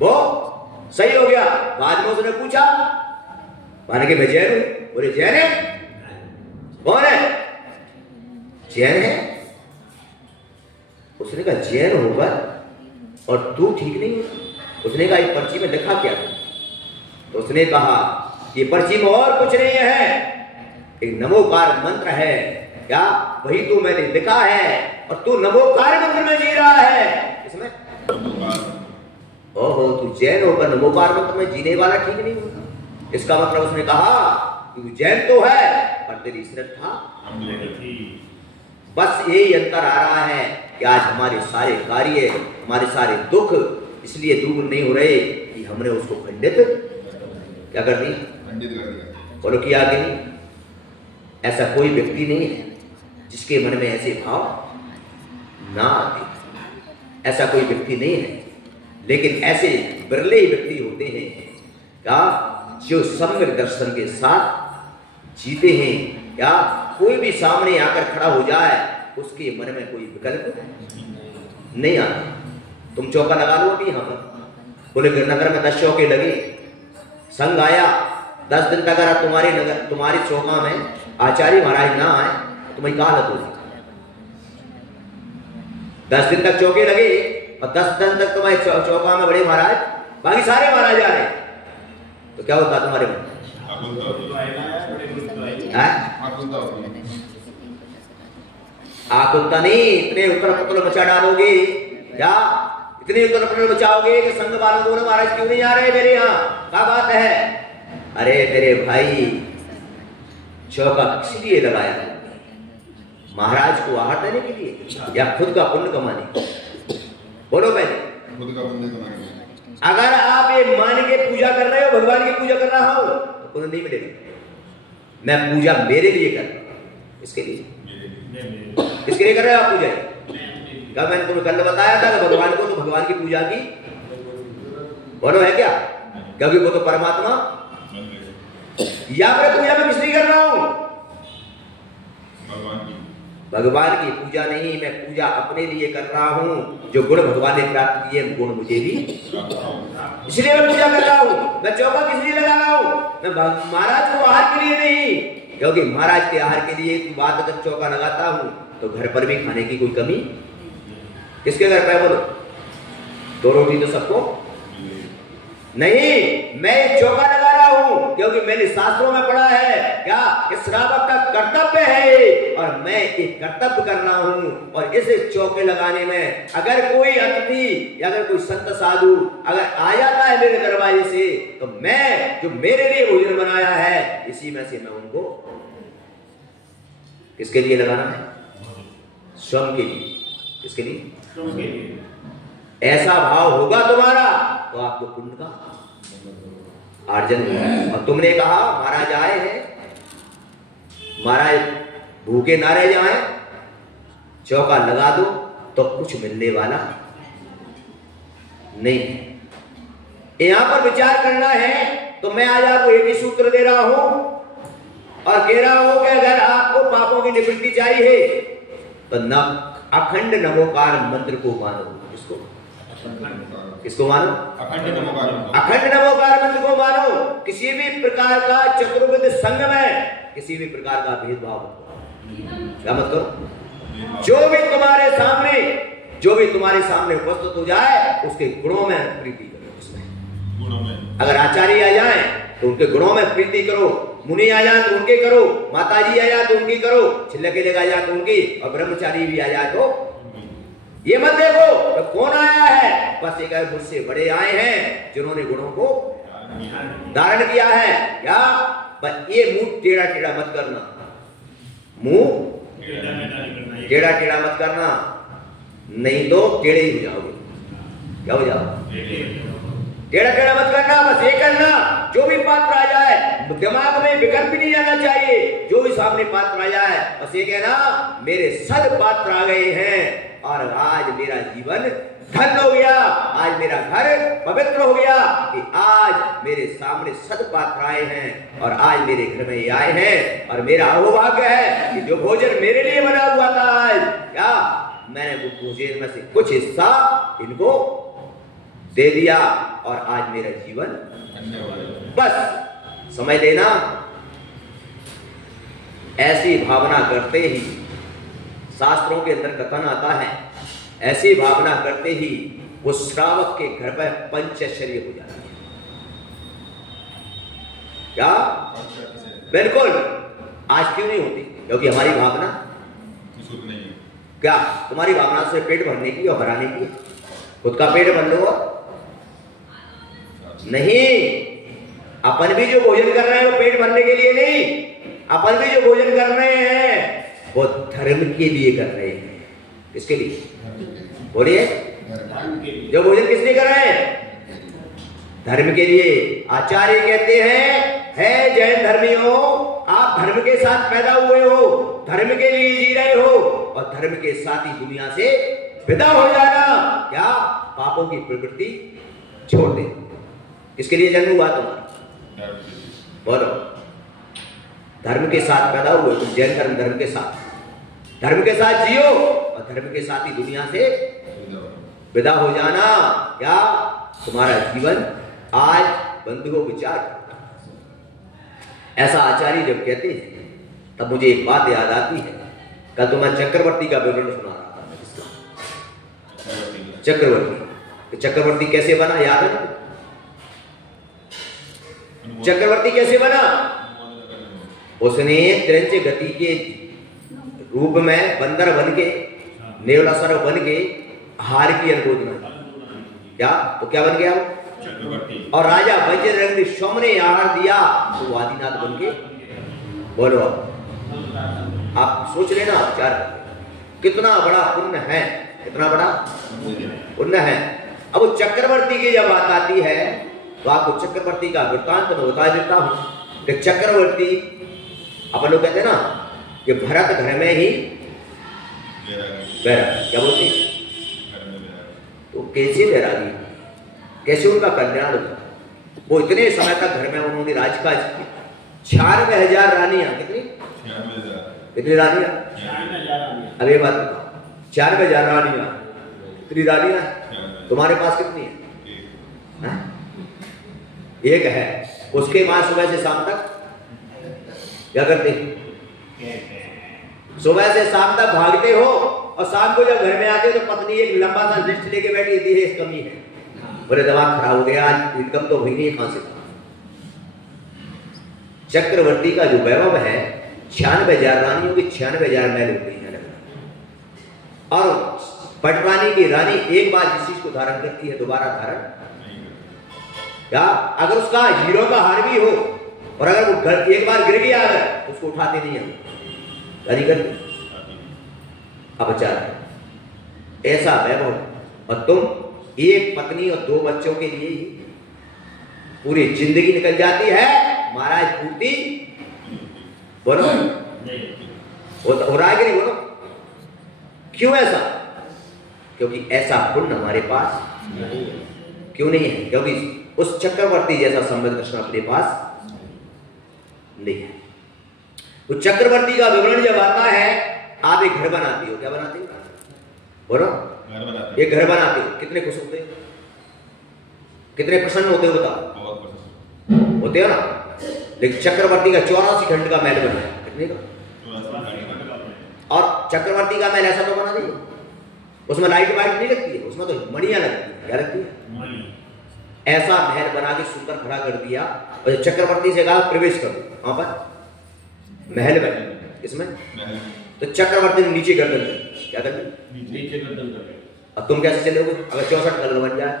वो सही हो गया। बाद में उसने पूछा, माने कि मैं जैन हूं। बोले जैन है? कौन है? जैन है। उसने कहा जैन होगा और तू ठीक नहीं हो। उसने कहा ये पर्ची में लिखा क्या? तो उसने कहा ये पर्ची में और कुछ नहीं है, एक नमोकार मंत्र है, क्या वही तो मैंने लिखा है, और तू नमोकार मंत्र में जी रहा है। इसमें ओहो, तू जैन होकर नमोकार मंत्र में जीने वाला ठीक नहीं होगा। इसका मतलब उसने कहा तू जैन तो है पर तेरी श्रद्धा बस यही अंतर आ रहा है कि आज हमारे सारे कार्य, हमारे सारे दुख इसलिए दूर नहीं हो रहे कि हमने उसको खंडित क्या कर दिया, खंडित कर दिया। बोलो किया कि नहीं? ऐसा कोई व्यक्ति नहीं है जिसके मन में ऐसे भाव ना आते, ऐसा कोई व्यक्ति नहीं है। लेकिन ऐसे बिरले व्यक्ति होते हैं क्या जो सम्यक दर्शन के साथ जीते हैं। क्या कोई भी सामने आकर खड़ा हो जाए उसके मन में कोई विकल्प नहीं आता। तुम चौका लगा लो अभी यहां पर, बोले नगर में 10 चौके लगे, संघ आया, 10 दिन तक अगर तुम्हारी चौका में आचार्य महाराज ना आए तो तुम्हारी क्या हालत होगी? 10 दिन तक चौके लगे और 10 दिन तक तुम्हारे चौका में बड़े महाराज, बाकी सारे महाराज आ रहे, तो क्या होता तुम्हारे मन? आकुलता नहीं, इतने उथल पुथल मचा डालोगे क्या? इतने उथल पुथल मचाओगे कि संघ वालों दोनों महाराज क्यों नहीं आ रहे मेरे यहाँ? क्या बात है? अरे मेरे भाई, चौका किस लिए लगाया? महाराज को आहार देने के लिए या खुद का पुण्य कमाने? बोलो पहले, खुद का पुण्य कमाने। अगर आप ये मान के पूजा कर रहे हो, भगवान की पूजा कर रहा हो, तो पुण्य नहीं मिलेगा। मैं पूजा मेरे लिए कर रहा हूं, इसके लिए, किसके लिए कर रहे हो आप पूजा? क्या मैंने तुम्हें कल बताया था कि भगवान को तो भगवान की पूजा की बोलो है क्या? क्योंकि वो तो परमात्मा। या फिर पूजा मैं किसकी कर रहा हूं? भगवान की पूजा नहीं, मैं पूजा अपने लिए कर रहा हूं। जो गुण भगवान ने प्राप्त किए गुण मुझे भी, इसलिए मैं पूजा कर रहा हूं। मैं चौका किस लिए लगा रहा हूं? मैं महाराज को आहार के लिए नहीं, क्योंकि महाराज के आहार के लिए की बात अगर चौका लगाता हूं तो घर पर भी खाने की कोई कमी किसके घर पे? बोलो, 2 रोटी तो सबको नहीं। मैं चौका लगा रहा हूं क्योंकि मैंने शास्त्रों में पढ़ा है क्या कि श्रावक का कर्तव्य है, और मैं एक कर्तव्य कर रहा हूं। और इस चौके लगाने में अगर कोई अतिथि या अगर कोई संत साधु अगर आ जाता है मेरे दरवाजे से, तो मैं जो मेरे लिए भोजन बनाया है इसी में से मैं उनको किसके लिए लगाना है? स्वयं के लिए। किसके लिए? स्वयं के लिए। ऐसा भाव होगा तुम्हारा तो आपको पुण्य का अर्जन होगा। और तुमने कहा महाराज आए हैं, महाराज भूखे ना रह जाए, चौका लगा दो तो कुछ मिलने वाला नहीं। यहां पर विचार करना है तो मैं आज आपको एक ही सूत्र दे रहा हूं और कह रहा हूं कि अगर आपको पापों की निवृत्ति चाहिए तो न अखंड नमोकार मंत्र को मानो। किसको मानो? अखंड नमोकार मंत्र को मानो। किसी भी प्रकार का चतुर्विध संघ में किसी भी प्रकार का भेदभाव मत करो। क्या मत करो? जो भी तुम्हारे सामने उपस्थित हो जाए उसके गुणों में प्रीति करो। उसमें अगर आचार्य आ जाए तो उनके गुणों में प्रीति करो, मुनि आ जाए तो उनके करो, माताजी आ जाए तो उनकी करो, छिल्लके लेकर आ जाए तो उनकी, और ब्रह्मचारी भी आ जाए तो ये मत देखो तो कौन आया है, बस एक मुझसे बड़े आए हैं जिन्होंने गुणों को धारण किया है। क्या बस ये मुंह टेढ़ा टेढ़ा मत करना, मुंह टेढ़ा टेढ़ा मत करना, नहीं तो टेढ़े ही हो जाओगे। क्या हो जाओ? टेढ़ा टेढ़ा मत करना। बस ये करना जो भी पात्र आ जाए, दिमाग में विकल्प भी नहीं जाना चाहिए। जो भी सामने पात्र आ जाए बस ये कहना मेरे सद पात्र आ गए हैं और आज मेरा जीवन धन्य हो गया, आज मेरा घर पवित्र हो गया कि आज मेरे सामने सदपात्र आए हैं और आज मेरे घर में ये आए हैं। और मेरा अहोभाग्य है कि जो भोजन मेरे लिए बना हुआ था आज क्या मैंने वो भोजन में से कुछ हिस्सा इनको दे दिया और आज मेरा जीवन बस समझ लेना। ऐसी भावना करते ही शास्त्रों के अंदर कथन आता है, ऐसी भावना करते ही वो श्रावक के घर पर पंचशर्य हो जाती है। क्या? बिल्कुल। आज क्यों नहीं होती? क्योंकि हमारी भावना नहीं। क्या तुम्हारी भावना से पेट भरने की और भराने की? खुद का पेट भर लो नहीं। अपन भी जो भोजन कर रहे हैं वो पेट भरने के लिए नहीं, अपन भी जो भोजन कर रहे हैं वो धर्म के लिए कर रहे हैं। किसके लिए? बोलिए। जो भोजन किस लिए कर रहे हैं? धर्म के लिए। आचार्य कहते हैं है जैन धर्मियों, आप धर्म के साथ पैदा हुए हो, धर्म के लिए जी रहे हो और धर्म के साथ ही दुनिया से विदा हो जाना। क्या? पापों की प्रवृत्ति छोड़ दे। किसके लिए जन्म हुआ तुम्हारा? बोलो। धर्म के साथ पैदा हुए तुम, जैन धर्म के साथ, धर्म के साथ जियो और धर्म के साथ ही दुनिया से विदा हो जाना। क्या? तुम्हारा जीवन आज बंधुओं विचार। ऐसा आचार्य जब कहते हैं तब मुझे एक बात याद आती है। कल तो मैं चक्रवर्ती का विवरण सुना रहा था। चक्रवर्ती, चक्रवर्ती कैसे बना याद है ना? चक्रवर्ती कैसे बना? उसने त्रिंच गति के रूप में बंदर बन के, नेवला सर्व बन के हार की अनुमोदना। क्या? तो क्या बन गया? चक्रवर्ती। और राजा वज्ररंग सोम ने आहार दिया तो वो आदिनाथ बन के। बोलो आप सोच लेना, चार कितना बड़ा पुण्य है, कितना बड़ा पुण्य है। अब चक्रवर्ती की जब बात आती है तो आपको चक्रवर्ती का वृत्तांत मैं बता देता हूं कि चक्रवर्ती अपन लोग कहते हैं ना कि भरत घर में ही बैरा। क्या बोलते? तो कैसे बैरागी, कैसे उनका कल्याण होगा? वो इतने समय तक घर में उन्होंने राजकाज किया। 96,000 रानियां, कितनी कितनी रानियां? अब ये बात बताओ, 96,000 रानियां, कितनी रानियां तुम्हारे पास कितनी है? एक है। उसके बाद सुबह से शाम तक क्या करते? सुबह से शाम तक भागते हो और शाम को जब घर में आते हो तो पत्नी एक लंबा सा लिस्ट लेके बैठी थी, है कमी है, बोले दिमाग खराब हो गया, आज इनकम तो हुई नहीं, कहां से? चक्रवर्ती का जो वैभव है, 96,000 रानियों की 96,000 महल होते हैं। और पटरानी की रानी एक बार जिस चीज को धारण करती है दोबारा धारण, क्या अगर उसका हीरो का हार भी हो और अगर वो घर एक बार गिर गया है उसको उठाते नहीं है, नहीं करते। अब अचार ऐसा वैभव, और तुम एक पत्नी और 2 बच्चों के लिए ही पूरी जिंदगी निकल जाती है। महाराज पूर्ति बोलो, हो रहा है कि नहीं? बोलो क्यों ऐसा? क्योंकि ऐसा पुण्य हमारे पास क्यों नहीं है? क्योंकि उस चक्रवर्ती जैसा संबंध कृष्ण अपने पास नहीं है। तो चक्रवर्ती का विवरण जब आता है, आप एक घर बनाती हो, क्या बनाती हो? बोलो, एक घर बनाते हो, कितने खुश होते हो? कितने प्रसन्न होते हो? बताओ, होते हो ना? लेकिन चक्रवर्ती का 84 खंड का महल बना है, कितने का? और चक्रवर्ती का महल ऐसा तो बना नहीं, उसमें लाइट वाइट नहीं लगती है, उसमें तो मणियां लगती है। क्या लगती है? ऐसा महल बना के सुंदर खड़ा कर दिया और चक्रवर्ती से कहा प्रवेश करो वहां पर महल में, इसमें तो चक्रवर्ती ने नीचे गर्दन कर, क्या कर दी? नीचे गर्दन कर। अब तुम कैसे चलोगे? अगर 64 खंड बन जाए,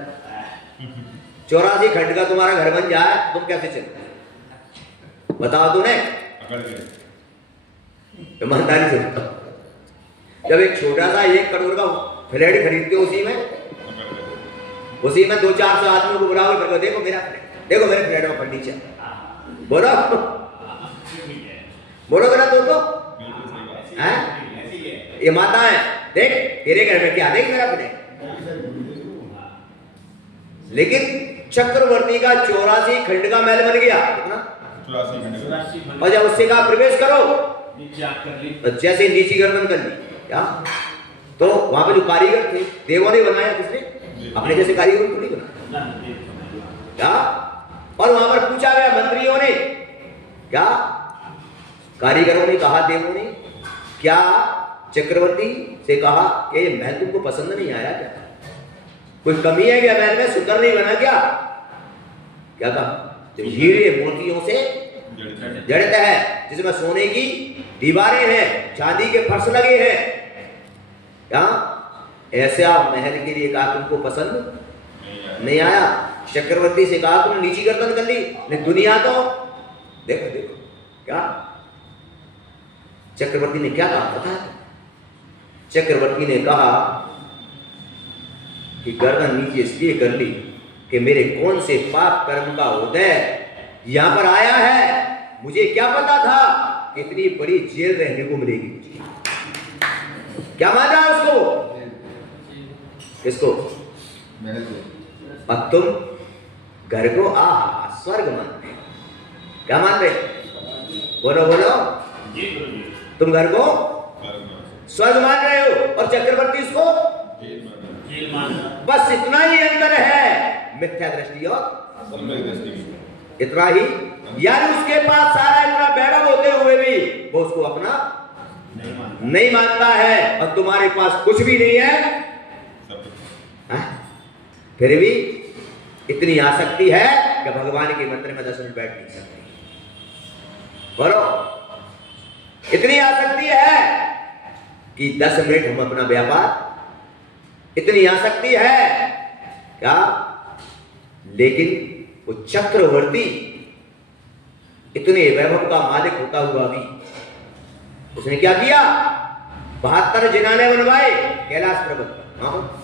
84 खंड का तुम्हारा घर बन जाए, तुम कैसे चलो? बताओ तूने, ईमानदारी से बताओ। जब एक छोटा सा 1 करोड़ का फ्लैट खरीदते हो, उसी में 2-400 आदमियों को बुलाओ, देखो देखो मेरा फ्लैट, देखो मेरे फ्लैट में फर्नीचर, बोलो बोलो मेरा तो हैं? ये माता है, देख तेरे घर में क्या, देख मेरा फ्लैट। लेकिन चक्रवर्ती का 84 खंड का महल बन गया, कितना? 84। और जब उससे कहा प्रवेश करो, तो जैसे नीची गर्दन कर ली, क्या? तो वहां पे जो कारीगर थे, देवों ने बनाया, किसने? अपने जैसे कारीगर को नहीं बनाया, क्या? और वहां पर पूछा गया मंत्रियों ने, क्या कारीगरों ने कहा, देवों ने क्या चक्रवर्ती से कहा कि ये महल तुमको पसंद नहीं आया क्या? कोई कमी है क्या महल में? सुंदर नहीं बना क्या? क्या कहा? जो हीरे मोतियों से जड़ता है, जिसमें सोने की दीवारें हैं, चांदी के फर्श लगे हैं, क्या ऐसा महल के लिए कहा तुमको पसंद नहीं आया? चक्रवर्ती से कहा तुमने नीची गर्दन कर ली, नहीं दुनिया तो देखो देखो, क्या चक्रवर्ती ने क्या कहा पता है? चक्रवर्ती ने कहा कि गर्दन नीचे इसलिए कर ली कि मेरे कौन से पाप कर्म का उदय यहां पर आया है, मुझे क्या पता था कि इतनी बड़ी जेल रहने को मिलेगी। क्या मान रहा है उसको? किसको? अब तुम घर को स्वर्ग मान रहे, क्या मान रहे? बोलो बोलो, तुम घर को स्वर्ग मान रहे हो और चक्रवर्ती इसको जेल मान रहा। बस इतना ही अंतर है, मिथ्या दृष्टि और इतना ही। यानी उसके पास सारा इतना वैभव होते हुए भी वो उसको अपना नहीं मानता है, और तुम्हारे पास कुछ भी नहीं है, फिर भी इतनी आसक्ति है कि भगवान के मंदिर में 10 मिनट बैठ नहीं सकते। बोलो, इतनी आसक्ति है कि 10 मिनट हम अपना व्यापार, इतनी आसक्ति है क्या? लेकिन वो चक्रवर्ती इतने वैभव का मालिक होता हुआ भी उसने क्या किया? 72 जिनाने बनवाए कैलाश पर्वत पर,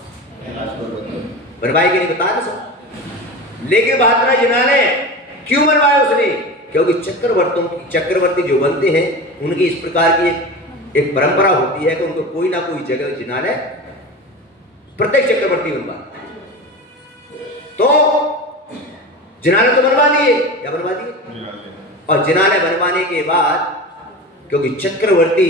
बनवाए कि नहीं बता ना सब। लेकिन 72 जिनाने क्यों बनवाए उसने? क्योंकि चक्रवर्ती जो बनते हैं उनकी इस प्रकार की एक परंपरा होती है कि उनको कोई ना कोई जगह जिनाने प्रत्येक चक्रवर्ती बनवा। जिनाने तो बनवा दिए, क्या बनवा दिए? और जिनाने बनवाने के बाद क्योंकि चक्रवर्ती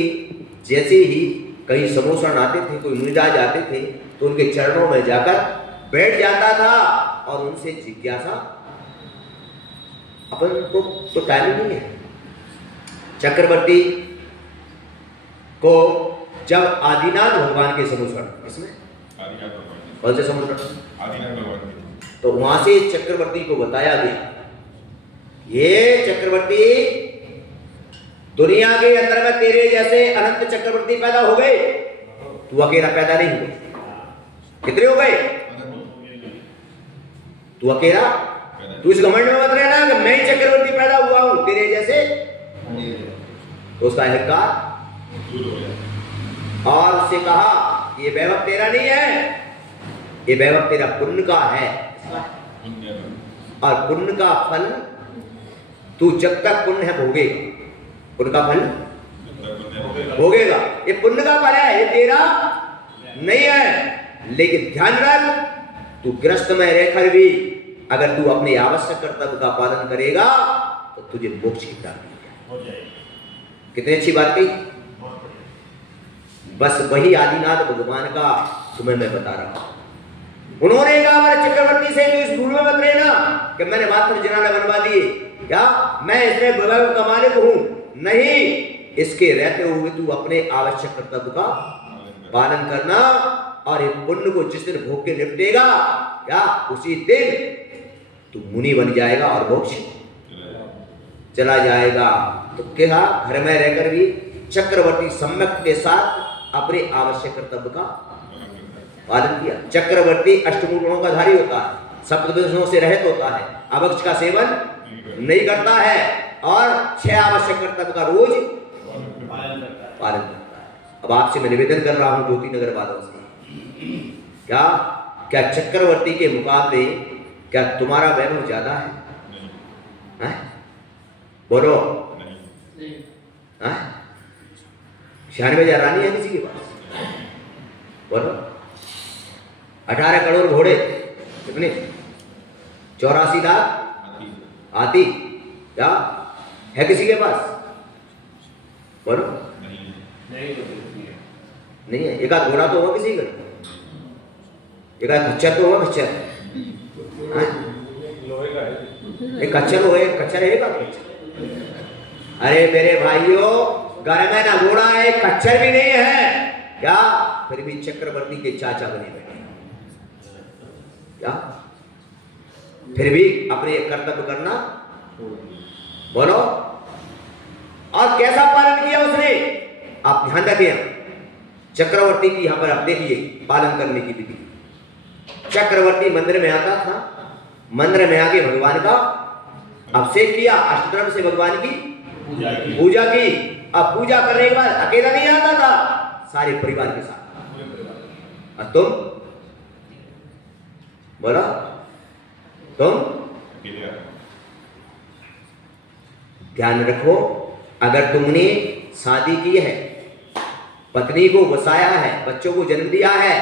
जैसे ही कहीं समोसन आते थे, कोई मिजाज आते थे, तो उनके चरणों में जाकर बैठ जाता था और उनसे जिज्ञासा। अपन को तो टाइम नहीं है। चक्रवर्ती को जब आदिनाथ भगवान के समोसन, इसमें कौन से समोसन? तो वहां से चक्रवर्ती को बताया गया, ये चक्रवर्ती दुनिया के अंदर में तेरे जैसे अनंत चक्रवर्ती पैदा हो गए, तू अकेला पैदा नहीं हुआ। कितने हो गए? तू अकेला, तू इस घमंड में मत रहना कि मैं ही चक्रवर्ती पैदा हुआ हूं तेरे जैसे, तो उसका अहंकार। और उससे कहा ये वैभव तेरा नहीं है, ये वैभव तेरा पुण्य का है, और पुण्य का फल तू जब तक पुण्य है भोगेगा, पुण्य का फल भोगेगा। ये पुण्य का फल है, ये तेरा नहीं है। लेकिन ध्यान रख, तू ग्रस्त में रहकर भी अगर तू अपने आवश्यक कर्तव्य का पालन करेगा तो तुझे मोक्ष की प्राप्ति हो जाएगी। कितनी अच्छी बात कही। बस वही आदिनाथ भगवान का तुम्हें मैं बता रहा हूं। उन्होंने कहा हमारे चक्रवर्ती से तो इस भूल में मत रहना कि मैंने मात्र जिनाने बनवा दिए, क्या मैं इसमें वैभव का मालिक हूं? नहीं, इसके रहते हुए तू अपने आवश्यक कर्तव्य का पालन करना, और इस पुण्य को जिस दिन भोग के निपटेगा, क्या उसी दिन तू मुनि बन जाएगा और मोक्ष चला जाएगा। तो क्या घर में रहकर भी चक्रवर्ती सम्यक के साथ अपने आवश्यक कर्तव्य का पालन किया। चक्रवर्ती अष्टमूल गुणों का धारी होता है, सप्तदशों से रहित होता है, अभक्ष का सेवन नहीं करता है, और 6 आवश्यक कर्तव्य का रोज पालन करता है। अब आपसे मैं निवेदन कर रहा हूं ज्योति नगर वालों से, क्या चक्रवर्ती के मुकाबले क्या तुम्हारा वैभव ज्यादा है? बोलो। 96,000 रानी है किसी के पास? बोलो। 18 करोड़ घोड़े, कितने? 84 लाख हाथी, क्या है किसी के पास? बोलो। नहीं है। एक आध घोड़ा तो होगा किसी का, एक आध खच्चर तो होगा, खच्चर एक खच्चर हो, एक खच्चर है का? अरे मेरे भाइयों, घर में ना घोड़ा है, खच्चर भी नहीं है, क्या फिर भी चक्रवर्ती के चाचा बने बैठे, क्या फिर भी अपने कर्तव्य करना। बोलो। और कैसा पालन किया उसने? आप ध्यान रखें, चक्रवर्ती की यहां पर आप देखिए पालन करने की विधि। चक्रवर्ती मंदिर में आता था, मंदिर में आके भगवान का अभिषेक किया, अष्टधर्म से भगवान की पूजा की। अब पूजा करने के बाद अकेला नहीं आता था, सारे परिवार के साथ। और तुम बोला, तुम ध्यान रखो, अगर तुमने शादी की है, पत्नी को बसाया है, बच्चों को जन्म दिया है,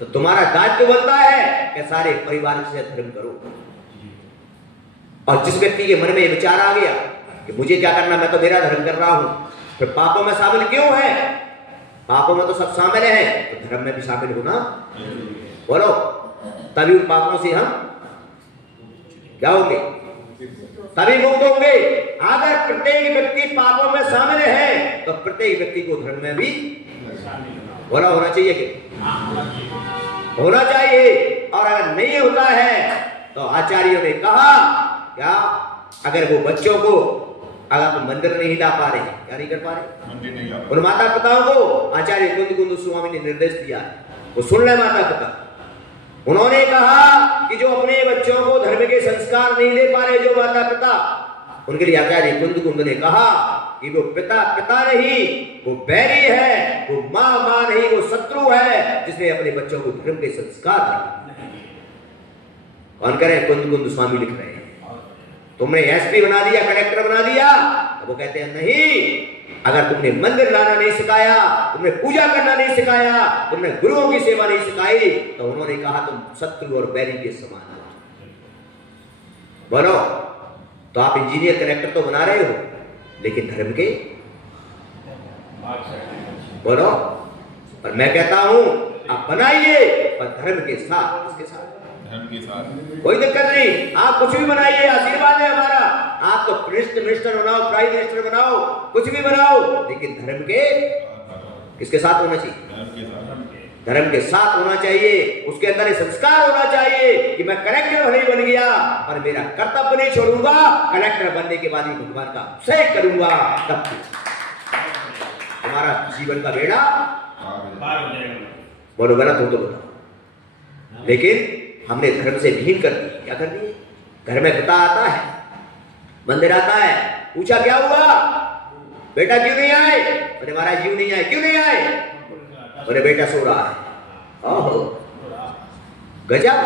तो तुम्हारा दायित्व बनता है कि सारे परिवार से धर्म करो। और जिस व्यक्ति के मन में यह विचार आ गया कि मुझे क्या करना, मैं तो मेरा धर्म कर रहा हूं, फिर पापों में शामिल क्यों है? पापों में तो सब शामिल है, तो धर्म में भी शामिल होना। बोलो, तभी उन पापों से हम क्या होंगे? तभी मुक्त होंगे। अगर प्रत्येक व्यक्ति पापों में शामिल है तो प्रत्येक व्यक्ति को धर्म में भी बोला होना चाहिए कि होना चाहिए। और अगर नहीं होता है तो आचार्यों ने कहा, क्या अगर वो बच्चों को अगर तो मंदिर नहीं ला पा रहे, क्या नहीं कर पा रहे, उन माता पिताओं को आचार्य कुंद स्वामी ने निर्देश दिया है, वो सुन ले माता पिता। उन्होंने कहा कि जो अपने बच्चों को धर्म के संस्कार नहीं दे पा रहे, जो माता पिता, उनके लिए आचार्य कुंद ने कहा कि वो पिता पिता नहीं, वो बैरी है, वो माँ माँ नहीं, वो शत्रु है जिसने अपने बच्चों को धर्म के संस्कार नहीं। कौन कह रहे हैं? कुंद स्वामी लिख रहे हैं। तुमने एसपी बना दिया, कलेक्टर बना दिया, तो वो कहते हैं नहीं, अगर तुमने मंदिर लाना नहीं सिखाया, तुमने पूजा करना नहीं सिखाया, तुमने गुरुओं की सेवा नहीं सिखाई, तो उन्होंने कहा तुम शत्रु और बैरी के समान हो। बोलो। तो आप इंजीनियर कनेक्टर तो बना रहे हो, लेकिन धर्म के बोलो। पर मैं कहता हूं आप बनाइए, पर धर्म के साथ, इसके साथ, धर्म के साथ कोई दिक्कत नहीं। आप कुछ भी बनाइए, आशीर्वाद है हमारा। आप तो मिनिस्टर बनाओ, प्राइम मिनिस्टर बनाओ, कुछ भी बनाओ, लेकिन धर्म के किसके साथ होना चाहिए? धर्म के साथ होना चाहिए। उसके अंदर ये संस्कार होना चाहिए कि मैं कलेक्टर भले बन गया, पर मेरा कर्तव्य नहीं छोड़ूंगा। कलेक्टर बनने के बाद ही भगवान का अभिषेक करूंगा, तब तुम्हारा जीवन का बेड़ा बोलो। गलत हो तो बताओ। लेकिन हमने धर्म से भीन कर दी। क्या कर दी? घर में पिता आता है, मंदिर आता है, पूछा क्या हुआ बेटा, क्यों नहीं आए? अरे महाराज क्यों नहीं आए? क्यों नहीं आए? अरे बेटा सो रहा है। ओहो, गजब।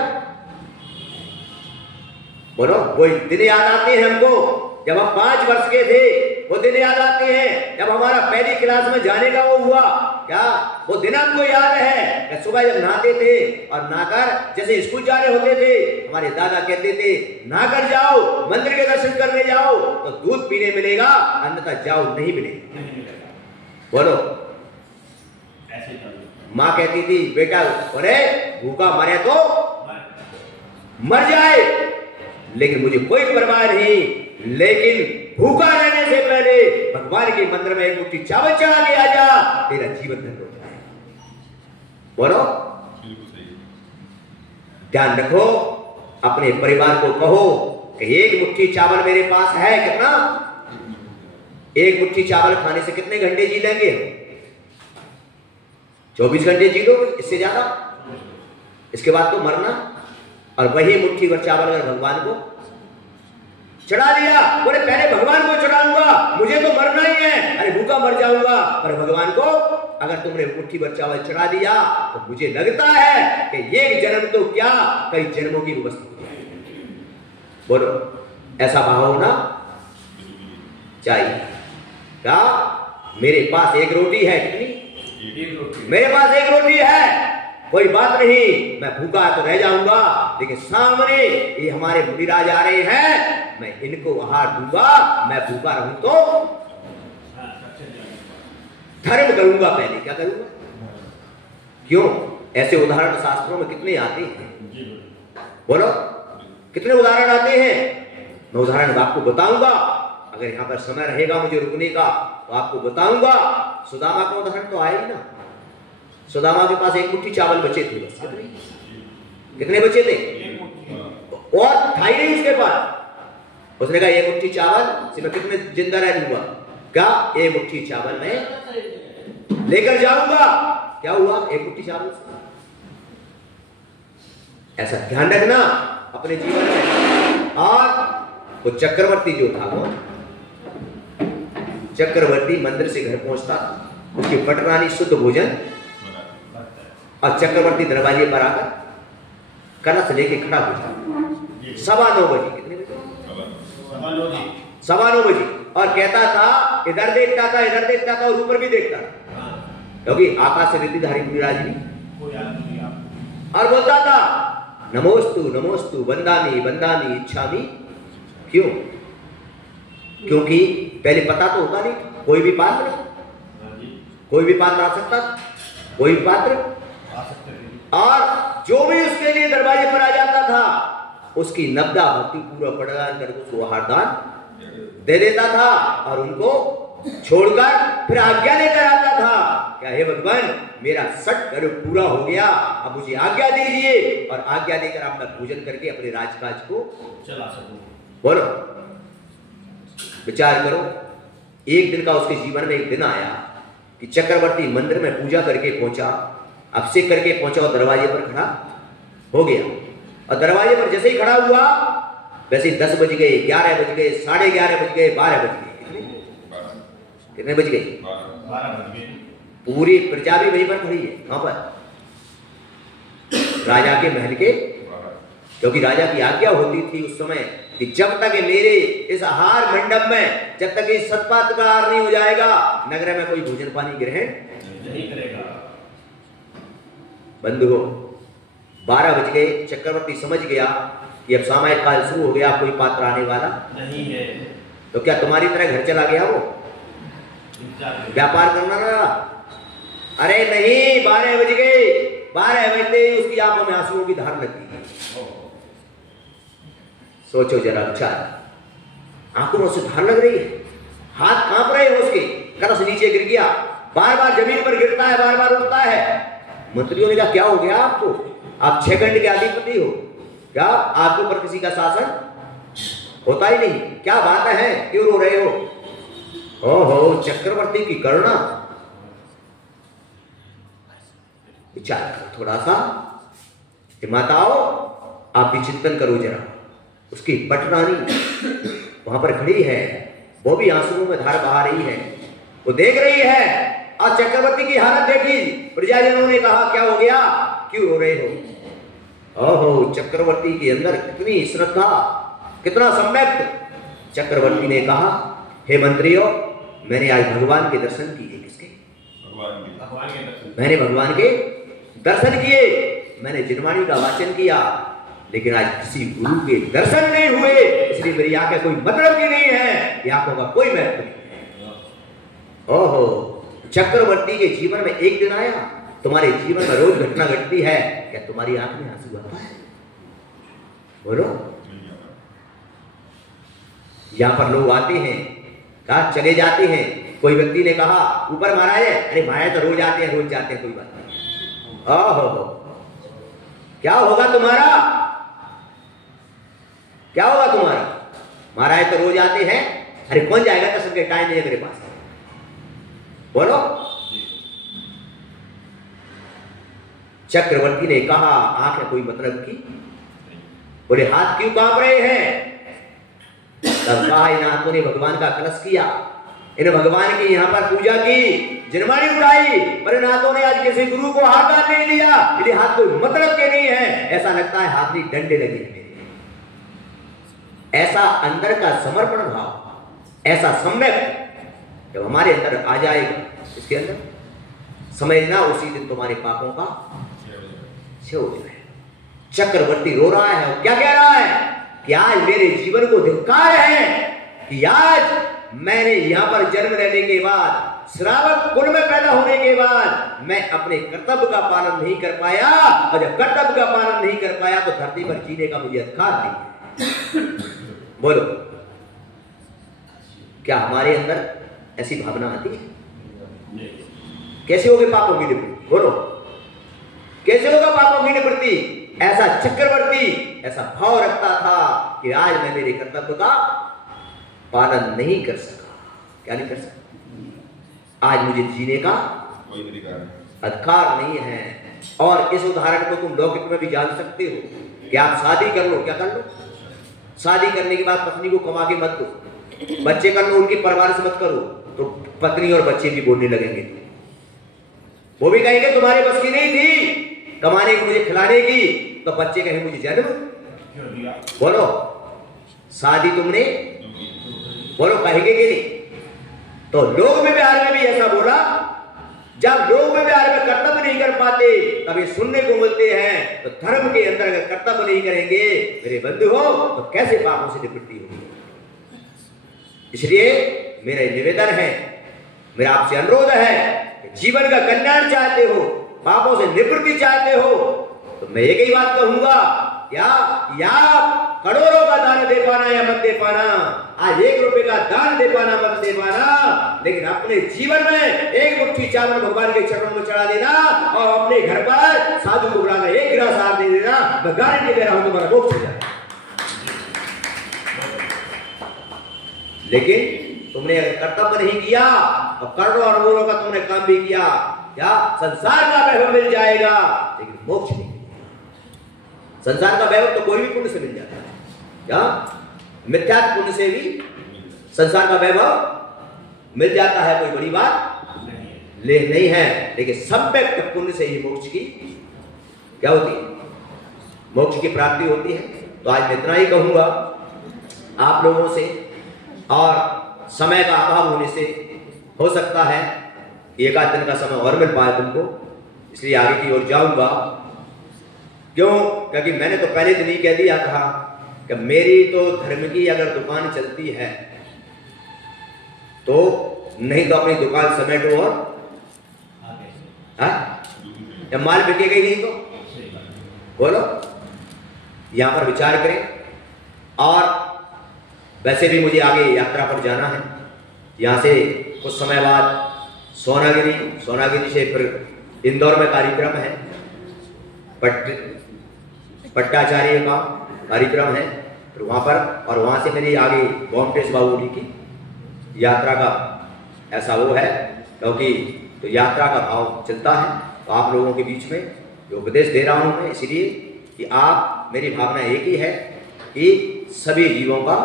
बोलो, वो दिन याद आते हैं हमको जब हम 5 वर्ष के थे। वो दिन याद आते हैं जब हमारा पहली क्लास में जाने का वो हुआ। क्या वो दिन हमको याद है? सुबह जब नहाते थे और नहाकर जैसे स्कूल जा रहे होते थे, हमारे दादा कहते थे नहाकर जाओ, मंदिर के दर्शन करने जाओ तो दूध पीने मिलेगा, अन्यथा जाओ नहीं मिलेगा। बोलो, माँ कहती थी बेटा अरे भूखा मरे तो मर जाए, लेकिन मुझे कोई परवाह नहीं, लेकिन भूखा रहने से पहले भगवान के मंदिर में एक मुट्ठी चावल चढ़ा के आ जा, तेरा जीवन धन्य हो जाए। बोलो, ध्यान रखो, अपने परिवार को कहो कि एक मुट्ठी चावल मेरे पास है। कितना? एक मुट्ठी चावल खाने से कितने घंटे जी लेंगे? 24 घंटे जी लोगे, इससे ज्यादा। इसके बाद तो मरना। और वही मुट्ठी भर चावल अगर भगवान को चढ़ा दिया, बोले पहले भगवान को चढ़ाऊंगा, मुझे तो मरना ही है, अरे भूखा मर जाऊंगा। पर भगवान को अगर तुमने मुट्ठी भर चावल चढ़ा दिया तो मुझे लगता है कि एक जन्म तो क्या कई जन्मों की व्यवस्था हो जाएगी। बोलो, ऐसा भाव होना चाहिए। क्या मेरे पास एक रोटी है? कितनी? मेरे पास एक रोटी है, कोई बात नहीं, मैं भूखा तो रह जाऊंगा, लेकिन सामने ये हमारे मुनिराज आ रहे हैं, मैं इनको आहार दूंगा। मैं भूखा रहूं तो धर्म करूंगा, पहले क्या करूंगा? क्यों? ऐसे उदाहरण शास्त्रों में कितने आते हैं? बोलो, कितने उदाहरण आते हैं? मैं उदाहरण आपको बताऊंगा, अगर यहां पर समय रहेगा मुझे रुकने का तो आपको बताऊंगा। सुदामा का उदाहरण तो आया ही ना। सुदामा के पास एक मुट्ठी चावल बचे थे, बस। कितने बचे थे? और था ही नहीं उसके पास। उसने कहा ये मुट्ठी चावल से मैं कितने जिंदा रह लूंगा? क्या ये मुट्ठी चावल मैं लेकर जाऊंगा? क्या हुआ एक मुट्ठी चावल से? ऐसा ध्यान रखना अपने जीवन में। और वो चक्रवर्ती जो था, वो चक्रवर्ती मंदिर से घर पहुंचता, उसकी पटरानी शुद्ध भोजन, और चक्रवर्ती दरवाजे पर आकर कलश लेके खड़ा हो जाता 9:15 बजे। कितने बजे? 9:15 बजे। और कहता था, इधर देखता था, इधर देखता था, और ऊपर भी देखता था, क्योंकि आकाश से ऋतिधारी मुनिराज भी, और बोलता था नमोस्तु नमोस्तु बंदामी बंदामी इच्छामी। क्यों? क्योंकि पहले पता तो होता नहीं, कोई भी पात्र आ सकता, कोई भी पात्र, और जो भी उसके लिए दरवाजे पर आ जाता था उसकी नब्दा भक्ति पूरा प्रदान करके उसको आहार दान दे देता था, और उनको छोड़कर फिर आज्ञा लेकर आता था, क्या हे भगवान मेरा 60 कर्म पूरा हो गया, अब मुझे आज्ञा दीजिए, और आज्ञा देकर आपका पूजन करके अपने राजकाज को चला सकूं। बोलो, विचार करो। एक दिन का उसके जीवन में एक दिन आया कि चक्रवर्ती मंदिर में पूजा करके पहुंचा, अभिषेक करके पहुंचा, और दरवाजे पर खड़ा हो गया। और दरवाजे पर जैसे ही खड़ा हुआ वैसे ही 10 बज गए, 11 बज गए, 11:30 बज गए, 12 बज गए। कितने बज गए? 12 बज गए। पूरी प्रजा भी वहीं पर खड़ी है। कहां पर? राजा के महल के, क्योंकि राजा की आज्ञा होती थी उस समय कि जब तक मेरे इस आहार मंडप में, जब तक इस सतपात का आहार नहीं हो जाएगा, नगर में कोई भोजन पानी ग्रहण नहीं करेगा। बंधुओं, 12 बज गए। चक्रवर्ती समझ गया कि अब सामायिक काल शुरू हो गया, कोई पात्र आने वाला नहीं है। तो क्या तुम्हारी तरह घर चला गया वो व्यापार करना ना? अरे नहीं, 12 बज गए। 12 बजते ही उसकी आंखों में आंसुओं की धार लगती है। सोचो जरा, अच्छा आंखों में उससे धार लग रही है, हाथ कांप रहे हैं उसके, कलश नीचे गिर गया, बार बार जमीन पर गिरता है, बार बार उठता है। मंत्रियों ने कहा क्या हो गया आपको? आप 6 खंड के अधिपति हो, क्या आपके ऊपर किसी का शासन होता ही नहीं? क्या बात है, क्यों रो रहे हो? ओहो, चक्रवर्ती की करुणा। विचार करो थोड़ा सा, माताओ आप भी चिंतन करो जरा। उसकी पटरानी वहां पर खड़ी है, वो भी आंसुओं में धार बहा रही है, वो देख रही है और चक्रवर्ती की हालत देखी। प्रजाजनों ने कहा क्या हो गया, क्यों रो रहे हो? ओहो, चक्रवर्ती के अंदर कितनी श्रद्धा, कितना सम्यक्त। चक्रवर्ती ने कहा हे मंत्रियों, मैंने आज भगवान के दर्शन किए। किसके? भगवान के दर्शन। मैंने भगवान के दर्शन किए, मैंने जिनवाणी का वाचन किया, लेकिन आज किसी गुरु के दर्शन नहीं हुए, इसलिए मेरी आंखें कोई मतलब की नहीं है, ये आंखों का कोई महत्व नहीं है। ओहो, चक्रवर्ती के जीवन में एक दिन आया, तुम्हारे जीवन में रोज घटना घटती है, क्या तुम्हारी आंख में आंसू आता है? बोलो। यहां पर लोग आते हैं, कहा चले जाते हैं। कोई व्यक्ति ने कहा ऊपर महाराज है, अरे महाराज तो रोज आते हैं, रोज जाते हैं, कोई बात नहीं। ओहो, क्या होगा तुम्हारा? क्या होगा तुम्हारा? महाराज तो रोज आते हैं, अरे कौन जाएगा दर्शन के, टाइम नहीं है मेरे पास। बोलो। चक्रवर्ती ने कहा आंख है कोई मतलब की? बोले हाथ क्यों कांप रहे हैं? तब कहा इन हाथों ने भगवान का कलश किया, इन भगवान की यहां पर पूजा की, जिनवाणी उठाई, पर इन हाथों ने आज किसी गुरु को हाथ डाल नहीं दिया, इसलिए हाथ कोई मतलब के नहीं है। ऐसा लगता है हाथ में डंडे लगे हैं। ऐसा अंदर का समर्पण भाव, ऐसा सम्यक जब हमारे अंदर आ जाएगा, इसके अंदर समझना उसी दिन तुम्हारे पापों का क्षय हो जाए। चक्रवर्ती रो रहा है और क्या कह रहा है कि आज मेरे जीवन को धिक्कार है कि आज मैंने यहां पर जन्म लेने के बाद, श्रावक कुल में पैदा होने के बाद, मैं अपने कर्तव्य का पालन नहीं कर पाया, और जब कर्तव्य का पालन नहीं कर पाया तो धरती पर जीने का मुझे अधिकार नहीं। बोलो, क्या हमारे अंदर ऐसी भावना आती है? कैसे होगी पापों की निवृत्ति? बोलो, कैसे होगा पापों की निवृत्ति? ऐसा चक्रवर्ती ऐसा भाव रखता था कि आज मैं मेरे कर्तव्य का पालन नहीं कर सका। क्या नहीं कर सका? आज मुझे जीने का अधिकार नहीं है। और इस उदाहरण को तुम लौकिक में भी जान सकते हो कि आप शादी कर लो, क्या कर लो? शादी करने के बाद पत्नी को कमा के मत दो, बच्चे कर लो, उनके परिवार से मत करो, तो पत्नी और बच्चे भी बोलने लगेंगे, वो भी कहेंगे तुम्हारे बस की नहीं थी कमाने की, मुझे खिलाने की, तो बच्चे कहेंगे मुझे जन्म बोलो शादी तुमने, बोलो कहेंगे कि नहीं? तो लोग में व्यवहार में भी ऐसा बोला। जब लोग में व्यवहार में कर्तव्य नहीं कर पाते तब ये सुनने को मिलते हैं, तो धर्म के अंदर अगर कर्तव्य नहीं करेंगे मेरे बंधु हो तो कैसे पापों से निवृत्ति होगी? इसलिए मेरा निवेदन है, मेरा आपसे अनुरोध है, जीवन का कल्याण चाहते हो, पापों से निवृत्ति चाहते हो, तो मैं एक ही बात कहूंगा, या करोड़ों का दान दे पाना या मत दे पाना, आज 1 रुपए का दान दे पाना मत दे पाना, लेकिन अपने जीवन में 1 मुट्ठी चावल भगवान के चरणों में चढ़ा देना और अपने घर पर साधु को बुलाना, 1 गिलास हाथ दे देना, मैं गारंटी दे रहा हूं तुम्हारा मोक्ष हो जाएगा। लेकिन तुमने अगर कर्तव्य नहीं किया और करोड़ों अरबों का तुमने काम भी किया, क्या संसार का वैभव मिल जाएगा लेकिन मोक्ष नहीं। संसार का वैभव तो कोई भी पुण्य से मिल जाता है, क्या मिथ्या पुण्य से भी संसार का वैभव मिल जाता है, कोई बड़ी बात नहीं है। लेकिन सम्यक पुण्य से ही मोक्ष की क्या होती है? मोक्ष की प्राप्ति होती है। तो आज मैं इतना ही कहूंगा आप लोगों से, और समय का अभाव होने से हो सकता है 1 आध दिन का समय और मिल पाए तुमको, इसलिए आगे की ओर जाऊंगा। क्यों? क्योंकि मैंने तो पहले दिन ही कह दिया था कि मेरी तो धर्म की अगर दुकान चलती है तो नहीं तो अपनी दुकान समेटो और या माल बिकेगा ही नहीं तो बोलो। यहां पर विचार करें। और वैसे भी मुझे आगे यात्रा पर जाना है। यहां से कुछ समय बाद सोनागिरी से फिर इंदौर में कार्यक्रम है, पट्टाचार्य का कार्यक्रम है फिर वहां पर, और वहां से मेरी आगे गोमटेश बाबू जी की यात्रा का ऐसा वो है, क्योंकि तो यात्रा का भाव चलता है। तो आप लोगों के बीच में जो उपदेश दे रहा हूं मैं इसलिए कि आप, मेरी भावना एक ही है कि सभी जीवों का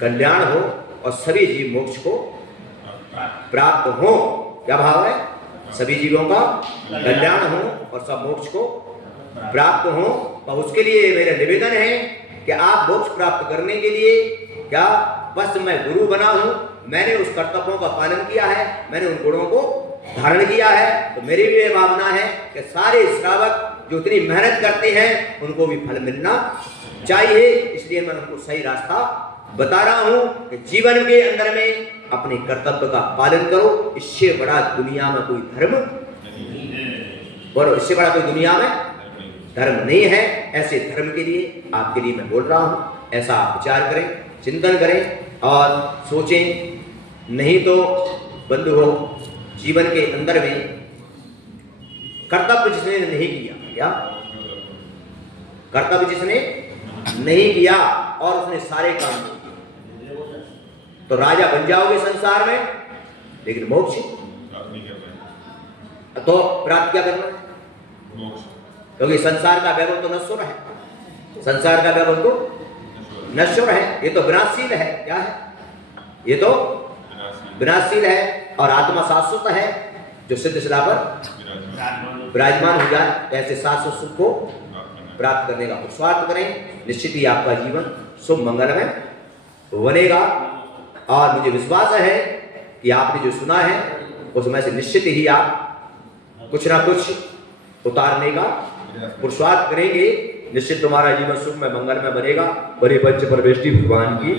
कल्याण हो और सभी जीव मोक्ष को प्राप्त हो। क्या भाव है? सभी जीवों का कल्याण हो और सब मोक्ष को प्राप्त हो। और उसके लिए मेरा निवेदन है कि आप मोक्ष प्राप्त करने के लिए क्या बस मैं गुरु बना हूं, मैंने उस कर्तव्यों का पालन किया है, मैंने उन गुणों को धारण किया है। तो मेरी भी ये भावना है कि सारे श्रावक जो इतनी मेहनत करते हैं उनको भी फल मिलना चाहिए। इसलिए मैं उनको सही रास्ता बता रहा हूं कि जीवन के अंदर में अपने कर्तव्य का पालन करो। इससे बड़ा दुनिया में कोई धर्म, बोलो, इससे बड़ा कोई दुनिया में धर्म नहीं है। ऐसे धर्म के लिए आपके लिए मैं बोल रहा हूं। ऐसा आप विचार करें, चिंतन करें और सोचें। नहीं तो बंधु हो, जीवन के अंदर में कर्तव्य जिसने नहीं किया, क्या कर्तव्य जिसने नहीं किया और उसने सारे काम किए, तो राजा बन जाओगे संसार में, लेकिन मोक्ष तो प्राप्त क्या करना है? क्योंकि संसार का वैभव तो नश्वर है, संसार का वैभव तो नश्वर है। ये तो विनाशशील है। क्या है? ये तो विनाशशील है। और आत्मा शाश्वत है जो सिद्ध शिला पर विराजमान हो जाए। ऐसे शाश्वत सुख को प्राप्त करने का पुरुषार्थ करें। निश्चित ही आपका जीवन शुभ मंगलमय बनेगा। और मुझे विश्वास है कि आपने जो सुना है उसमें से निश्चित ही आप कुछ ना कुछ उतारने का पुरुषार्थ करेंगे। निश्चित तुम्हारा जीवन सुख में मंगलमय बनेगा। बड़े पंच परमेष्टि भगवान की